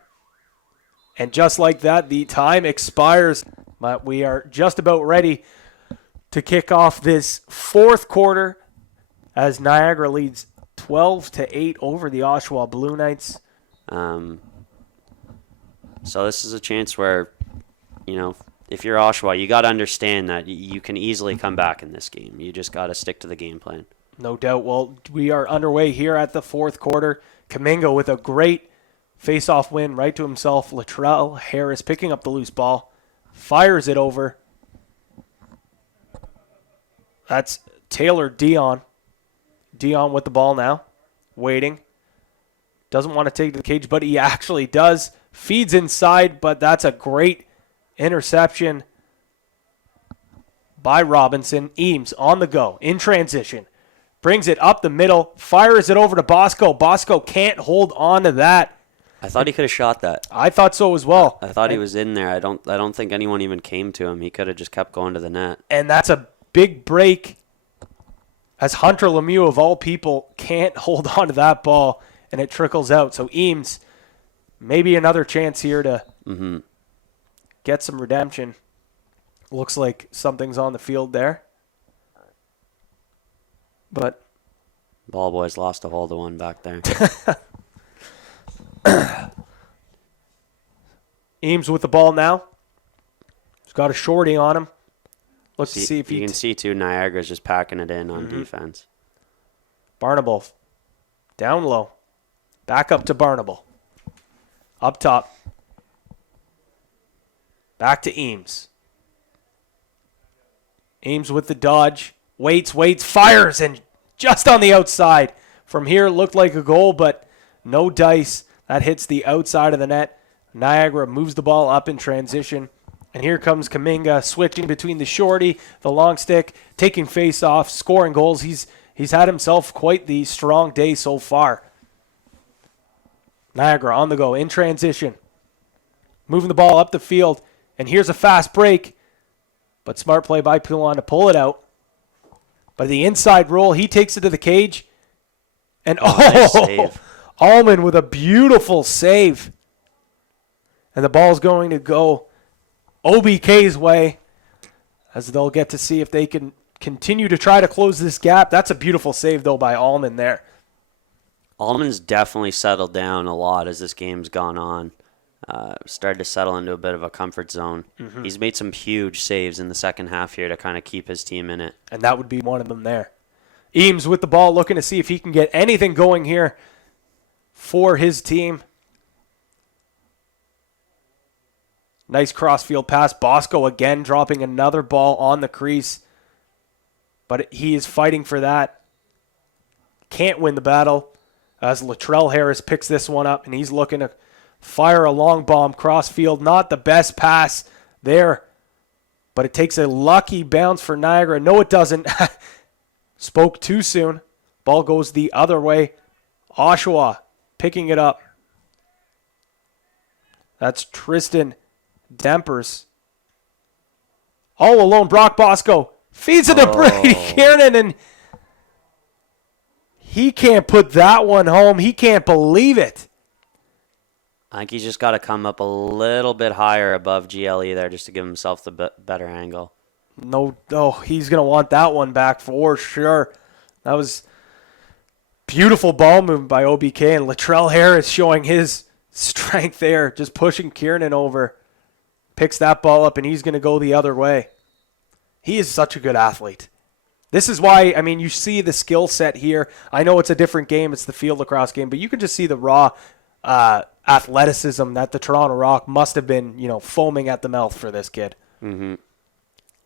And just like that, the time expires. But we are just about ready to kick off this fourth quarter as Niagara leads 12-8 over the Oshawa Blue Knights. So this is a chance where, if you're Oshawa, you got to understand that you can easily come back in this game. You just got to stick to the game plan. No doubt. Well, we are underway here at the fourth quarter. Kamingo with a great face-off win right to himself. Latrell Harris picking up the loose ball. Fires it over. That's Taylor Dion. Dion with the ball now. Waiting. Doesn't want to take the cage, but he actually does. Feeds inside, but that's a great interception by Robinson. Eames on the go, in transition. Brings it up the middle. Fires it over to Bosco. Bosco can't hold on to that. I thought he could have shot that. I thought so as well. I thought he was in there. I don't think anyone even came to him. He could have just kept going to the net. And that's a big break as Hunter Lemieux, of all people, can't hold on to that ball, and it trickles out. So Eames, maybe another chance here to get some redemption. Looks like something's on the field there. But Ball boys lost a hold of one back there. Eames with the ball now. He's got a shorty on him. Let's see if you can see too. Niagara's just packing it in on defense. Barnable down low, back up to Barnable. Up top, back to Eames. Eames with the dodge, waits, fires, and just on the outside. From here, it looked like a goal, but no dice. That hits the outside of the net. Niagara moves the ball up in transition. And here comes Kuminga switching between the shorty, the long stick, taking face off, scoring goals. He's had himself quite the strong day so far. Niagara on the go in transition. Moving the ball up the field. And here's a fast break. But smart play by Poulin to pull it out. By the inside roll, he takes it to the cage. And nice save. Allman with a beautiful save. And the ball's going to go OBK's way, as they'll get to see if they can continue to try to close this gap. That's a beautiful save, though, by Allman there. Allman's definitely settled down a lot as this game's gone on. Started to settle into a bit of a comfort zone. He's made some huge saves in the second half here to kind of keep his team in it. And that would be one of them there. Eames with the ball, looking to see if he can get anything going here for his team. Nice crossfield pass. Bosco again dropping another ball on the crease. But he is fighting for that. Can't win the battle as Latrell Harris picks this one up, and he's looking to fire a long bomb crossfield. Not the best pass there, but it takes a lucky bounce for Niagara. No, it doesn't. Spoke too soon. Ball goes the other way. Oshawa picking it up. That's Tristan Dempers. All alone, Brock Bosco feeds it to Brady Kiernan, and he can't put that one home. He can't believe it. I think he's just got to come up a little bit higher above GLE there just to give himself the better angle. No, he's going to want that one back for sure. That was beautiful ball movement by OBK, and Latrell Harris showing his strength there, just pushing Kiernan over. Picks that ball up, and he's going to go the other way. He is such a good athlete. This is why, I mean, you see the skill set here. I know it's a different game. It's the field lacrosse game, but you can just see the raw athleticism that the Toronto Rock must have been, foaming at the mouth for this kid.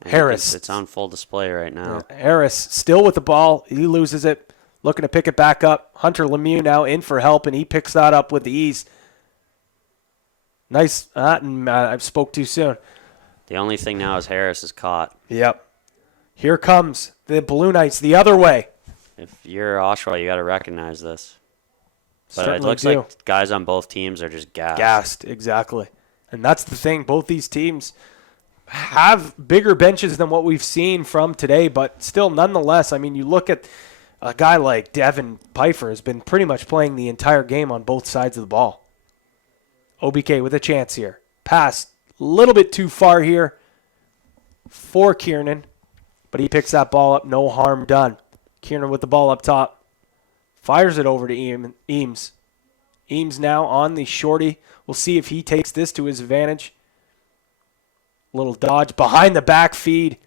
Harris. It's on full display right now. Harris still with the ball. He loses it. Looking to pick it back up. Hunter Lemieux now in for help, and he picks that up with ease. Nice. I spoke too soon. The only thing now is Harris is caught. Yep. Here comes the Blue Knights the other way. If you're Oshawa, you got to recognize this. But Certainly it looks like guys on both teams are just gassed. Gassed, exactly. And that's the thing. Both these teams have bigger benches than what we've seen from today, but still, nonetheless, I mean, you look at a guy like Devin Pfeiffer has been pretty much playing the entire game on both sides of the ball. OBK with a chance here. Pass a little bit too far here for Kiernan, but he picks that ball up. No harm done. Kiernan with the ball up top. Fires it over to Eames. Eames now on the shorty. We'll see if he takes this to his advantage. Little dodge behind the back feed.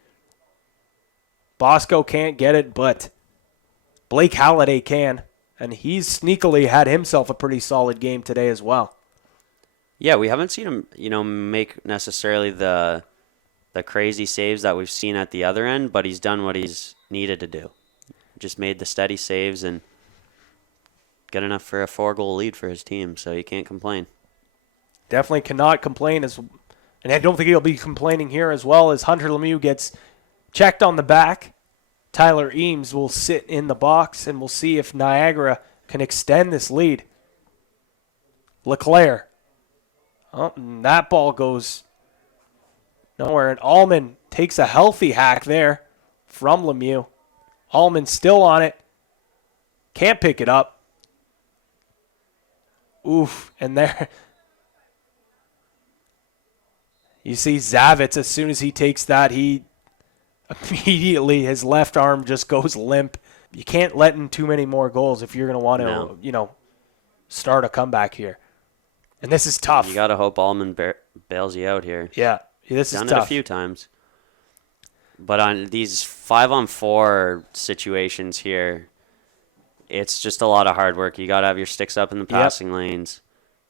Bosco can't get it, but Blake Halliday can. And he's sneakily had himself a pretty solid game today as well. Yeah, we haven't seen him, make necessarily the crazy saves that we've seen at the other end, but he's done what he's needed to do. Just made the steady saves and good enough for a 4-goal lead for his team, so you can't complain. Definitely cannot complain, and I don't think he'll be complaining here as well as Hunter Lemieux gets checked on the back. Tyler Eames will sit in the box, and we'll see if Niagara can extend this lead. LeClaire. Oh, and that ball goes nowhere. And Allman takes a healthy hack there from Lemieux. Allman still on it. Can't pick it up. Oof. And there you see Zavitz, as soon as he takes that, he immediately, his left arm just goes limp. You can't let in too many more goals if you're going to want to, start a comeback here. And this is tough. You got to hope Allman bails you out here. Yeah, this is tough. tough. Done it a few times. But on these 5-on-4 situations here, it's just a lot of hard work. You got to have your sticks up in the passing lanes,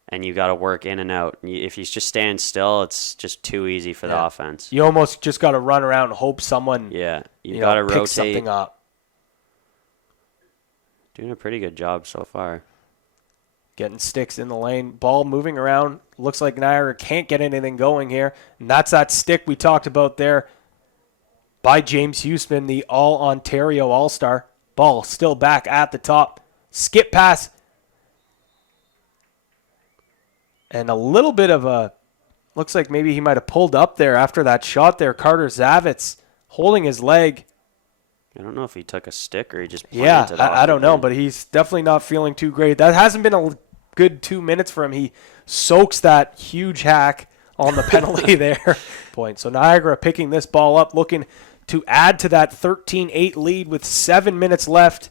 and you got to work in and out. If he's just standing still, it's just too easy for the offense. You almost just got to run around and hope someone you got to rotate. Pick something up. Doing a pretty good job so far. Getting sticks in the lane. Ball moving around. Looks like Niagara can't get anything going here. And that's that stick we talked about there by James Huseman, the All-Ontario All-Star. Ball still back at the top. Skip pass. And a little bit of a, looks like maybe he might have pulled up there after that shot there. Carter Zavitz holding his leg. I don't know if he took a stick or he just planted it. I don't know, but he's definitely not feeling too great. That hasn't been a good 2 minutes for him. He soaks that huge hack on the penalty there. Point. So Niagara picking this ball up, looking to add to that 13-8 lead with 7 minutes left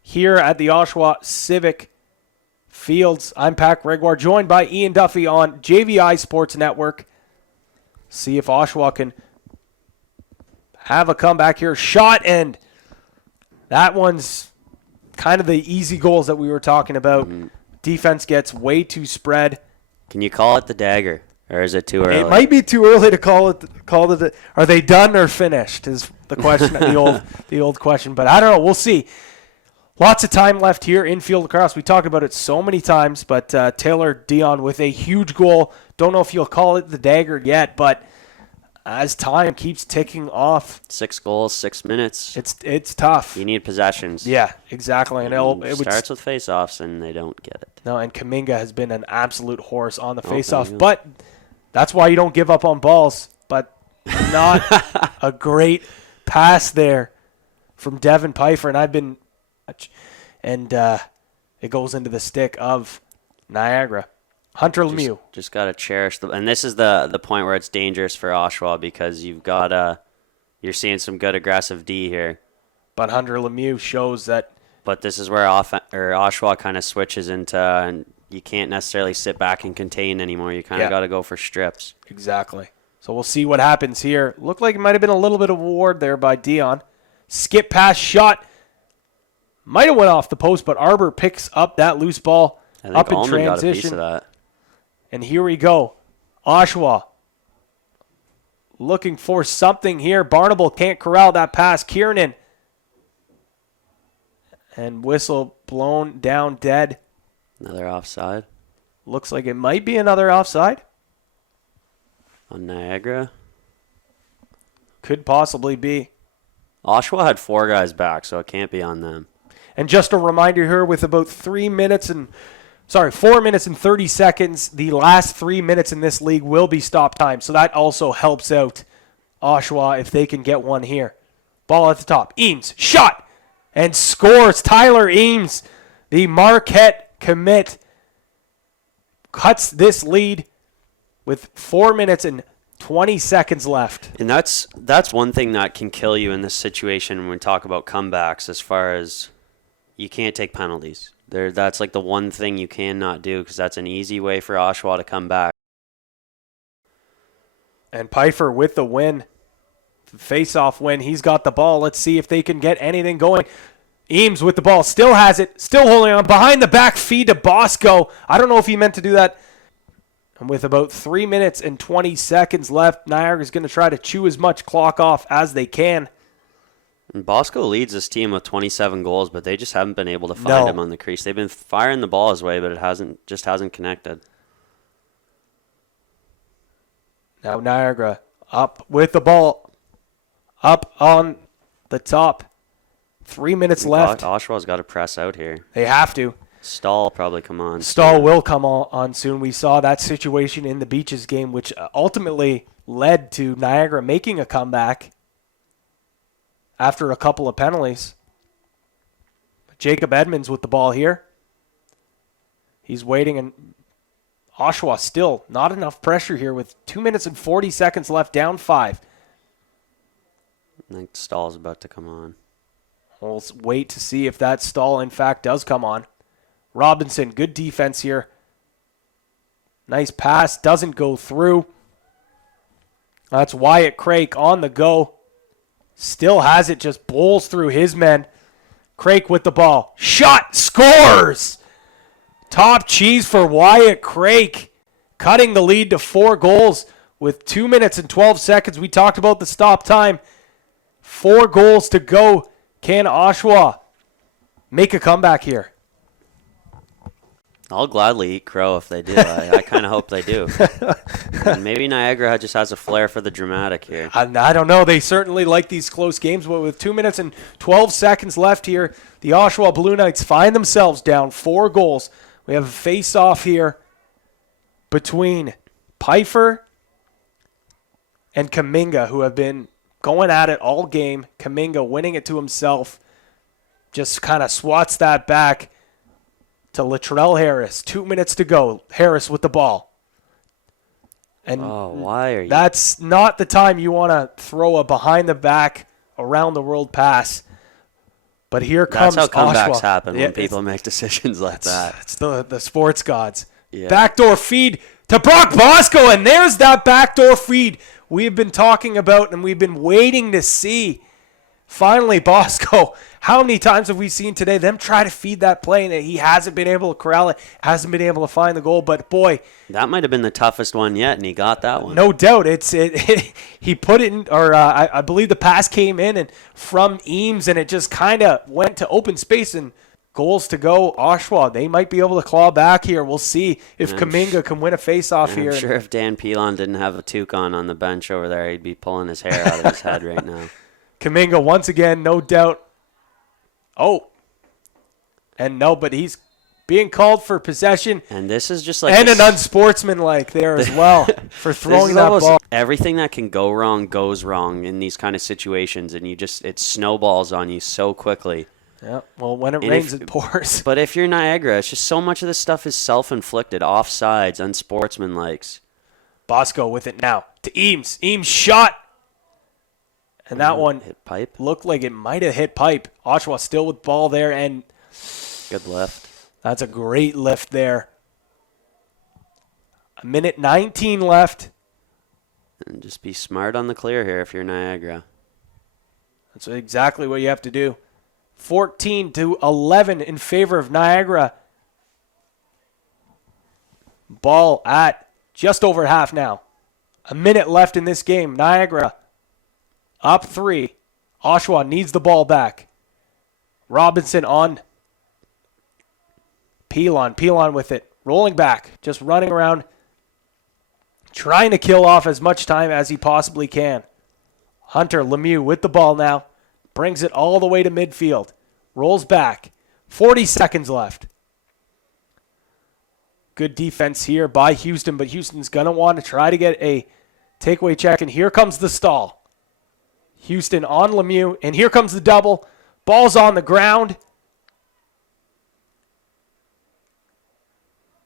here at the Oshawa Civic Fields. I'm Pat Gregoire, joined by Ian Duffy on JVI Sports Network. See if Oshawa can have a comeback here. Shot, and that one's kind of the easy goals that we were talking about. Mm-hmm. Defense gets way too spread. Can you call it the dagger, or is it too early? It might be too early to call it. Are they done or finished? Is the question, the old question. But I don't know. We'll see. Lots of time left here in field lacrosse. We talked about it so many times, but Taylor Dion with a huge goal. Don't know if you'll call it the dagger yet, but as time keeps ticking off, 6 goals, 6 minutes. It's tough. You need possessions. Yeah, exactly. And it starts with faceoffs, and they don't get it. No, and Kaminga has been an absolute horse on the faceoff, but that's why you don't give up on balls. But not a great pass there from Devin Pfeiffer, and it goes into the stick of Niagara. Hunter Lemieux. Just got to cherish and this is the point where it's dangerous for Oshawa because you're seeing some good aggressive D here. But Hunter Lemieux shows that. But this is where Oshawa kind of switches into, and you can't necessarily sit back and contain anymore. You kind of got to go for strips. Exactly. So we'll see what happens here. Looked like it might have been a little bit of a ward there by Dion. Skip pass shot. Might have went off the post, but Arbor picks up that loose ball up in transition. Got a piece of that. And here we go. Oshawa looking for something here. Barnable can't corral that pass. Kiernan. And whistle blown down dead. Another offside. Looks like it might be another offside. On Niagara. Could possibly be. Oshawa had 4 guys back, so it can't be on them. And just a reminder here, with about 4 minutes and 30 seconds, the last 3 minutes in this league will be stop time. So that also helps out Oshawa if they can get one here. Ball at the top. Eames, shot, and scores. Tyler Eames, the Marquette commit, cuts this lead with 4 minutes and 20 seconds left. And that's one thing that can kill you in this situation when we talk about comebacks, as far as you can't take penalties. That's like the one thing you cannot do, because that's an easy way for Oshawa to come back. And Pfeiffer with the win. Face-off win. He's got the ball. Let's see if they can get anything going. Eames with the ball. Still has it. Still holding on. Behind the back feed to Bosco. I don't know if he meant to do that. And with about 3 minutes and 20 seconds left, Niagara's going to try to chew as much clock off as they can. And Bosco leads this team with 27 goals, but they just haven't been able to find him on the crease. They've been firing the ball his way, but it hasn't connected. Now Niagara up with the ball. Up on the top. 3 minutes left. Oshawa's got to press out here. They have to. Stall probably come on. Stall will come on soon. We saw that situation in the Beaches game, which ultimately led to Niagara making a comeback after a couple of penalties. Jacob Edmonds with the ball here. He's waiting, and Oshawa still not enough pressure here with 2 minutes and 40 seconds left, down 5. I think Stall's about to come on. We'll wait to see if that Stall, in fact, does come on. Robinson, good defense here. Nice pass, doesn't go through. That's Wyatt Craik on the go. Still has it, just bowls through his men. Craik with the ball. Shot, scores! Top cheese for Wyatt Craik, cutting the lead to 4 goals with 2 minutes and 12 seconds. We talked about the stop time. 4 goals to go. Can Oshawa make a comeback here? I'll gladly eat crow if they do. I kind of hope they do. And maybe Niagara just has a flair for the dramatic here. I don't know. They certainly like these close games, but with 2 minutes and 12 seconds left here, the Oshawa Blue Knights find themselves down 4 goals. We have a face-off here between Pfeiffer and Kaminga, who have been going at it all game. Kaminga winning it to himself. Just kind of swats that back to Latrell Harris. 2 minutes to go. Harris with the ball. And why are you? That's not the time you want to throw a behind-the-back, around-the-world pass. But here comes That's how comebacks Oshawa. happen when people make decisions like that. It's the sports gods. Yeah. Backdoor feed to Brock Bosco, and there's that backdoor feed we've been talking about and we've been waiting to see. Finally, Bosco, how many times have we seen today them try to feed that play and he hasn't been able to corral it, hasn't been able to find the goal, but boy. That might have been the toughest one yet, and he got that one. No doubt. He put it in, or I believe the pass came in and from Eames, and it just kind of went to open space and goals to go. Oshawa, they might be able to claw back here. We'll see if Kaminga can win a face-off here. I'm sure if Dan Pilon didn't have a toucan on the bench over there, he'd be pulling his hair out of his head right now. Kaminga once again, no doubt. But he's being called for possession. And this is just like an unsportsmanlike there as well for throwing that ball. Everything that can go wrong goes wrong in these kind of situations, and it snowballs on you so quickly. Yeah. Well, when it rains, it pours. But if you're Niagara, it's just so much of this stuff is self-inflicted, offsides, unsportsmanlikes. Bosco with it now to Eames. Eames shot. And that one hit pipe. Looked like it might have hit pipe. Oshawa still with ball there, and good lift. That's a great lift there. 1:19 left. And just be smart on the clear here if you're Niagara. That's exactly what you have to do. 14-11 in favor of Niagara. Ball at just over half now. A minute left in this game. Niagara up 3. Oshawa needs the ball back. Robinson on Pilon. Pilon with it. Rolling back. Just running around. Trying to kill off as much time as he possibly can. Hunter Lemieux with the ball now. Brings it all the way to midfield. Rolls back. 40 seconds left. Good defense here by Houston, but Houston's going to want to try to get a takeaway check, and here comes the stall. Houston on Lemieux, and here comes the double. Ball's on the ground.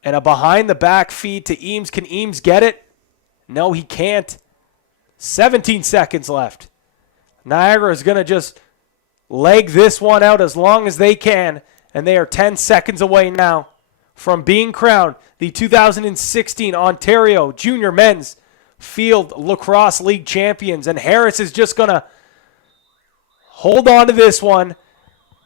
And a behind-the-back feed to Eames. Can Eames get it? No, he can't. 17 seconds left. Niagara is going to just leg this one out as long as they can, and they are 10 seconds away now from being crowned the 2016 Ontario Junior Men's Field Lacrosse League champions. And Harris is just going to hold on to this one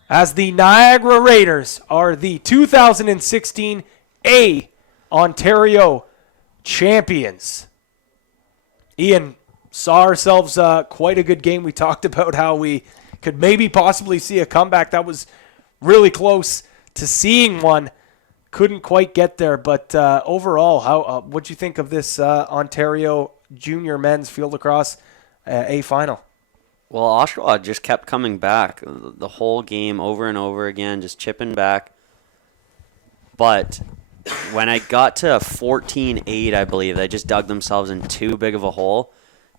as the Niagara Raiders are the 2016 A Ontario champions. Ian, saw ourselves quite a good game. We talked about how we could maybe possibly see a comeback. That was really close to seeing one. Couldn't quite get there, but overall, how what'd you think of this Ontario Junior Men's Field Lacrosse A final? Well, Oshawa just kept coming back the whole game over and over again, just chipping back. But when I got to 14-8, I believe, they just dug themselves in too big of a hole.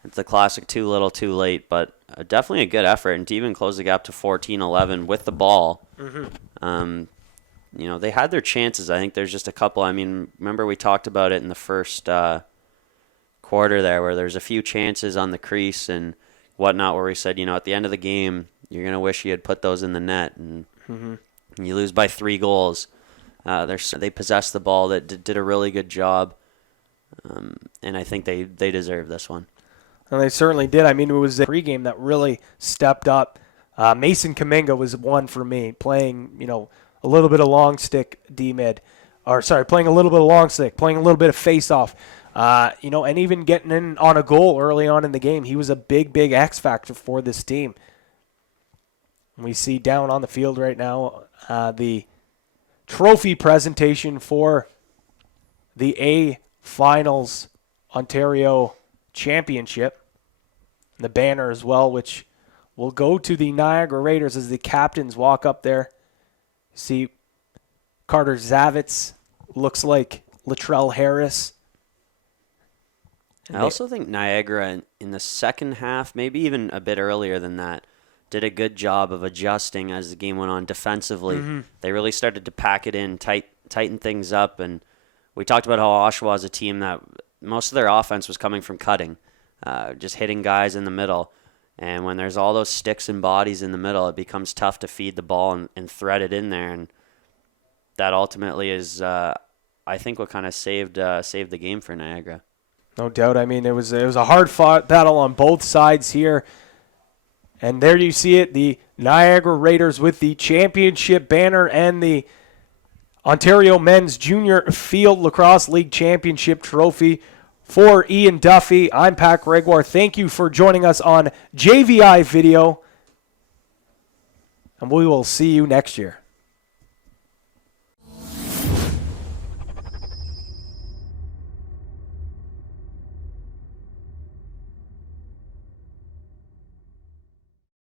It's the classic too little, too late, but definitely a good effort. And to even close the gap to 14-11 with the ball, they had their chances. I think there's just a couple. I mean, remember we talked about it in the first quarter there where there's a few chances on the crease and whatnot where we said, at the end of the game, you're going to wish you had put those in the net. And you lose by 3 goals. They possessed the ball. That did a really good job. And I think they deserve this one. And they certainly did. I mean, it was a pregame that really stepped up. Mason Kaminga was one for me, playing, a little bit of long stick D-mid. Playing a little bit of long stick, playing a little bit of face-off. And even getting in on a goal early on in the game. He was a big, big X factor for this team. We see down on the field right now the trophy presentation for the A Finals Ontario Championship. The banner as well, which will go to the Niagara Raiders as the captains walk up there. See Carter Zavitz, looks like Latrell Harris. I also think Niagara in the second half, maybe even a bit earlier than that, did a good job of adjusting as the game went on defensively. They really started to pack it in, tighten things up, and we talked about how Oshawa is a team that most of their offense was coming from cutting, just hitting guys in the middle. And when there's all those sticks and bodies in the middle, it becomes tough to feed the ball and thread it in there. And that ultimately is, I think, what kind of saved the game for Niagara. No doubt. I mean, it was a hard-fought battle on both sides here. And there you see it, the Niagara Raiders with the championship banner and the Ontario Men's Junior Field Lacrosse League Championship trophy. For Ian Duffy, I'm Pat Gregoire. Thank you for joining us on JVI Video. And we will see you next year.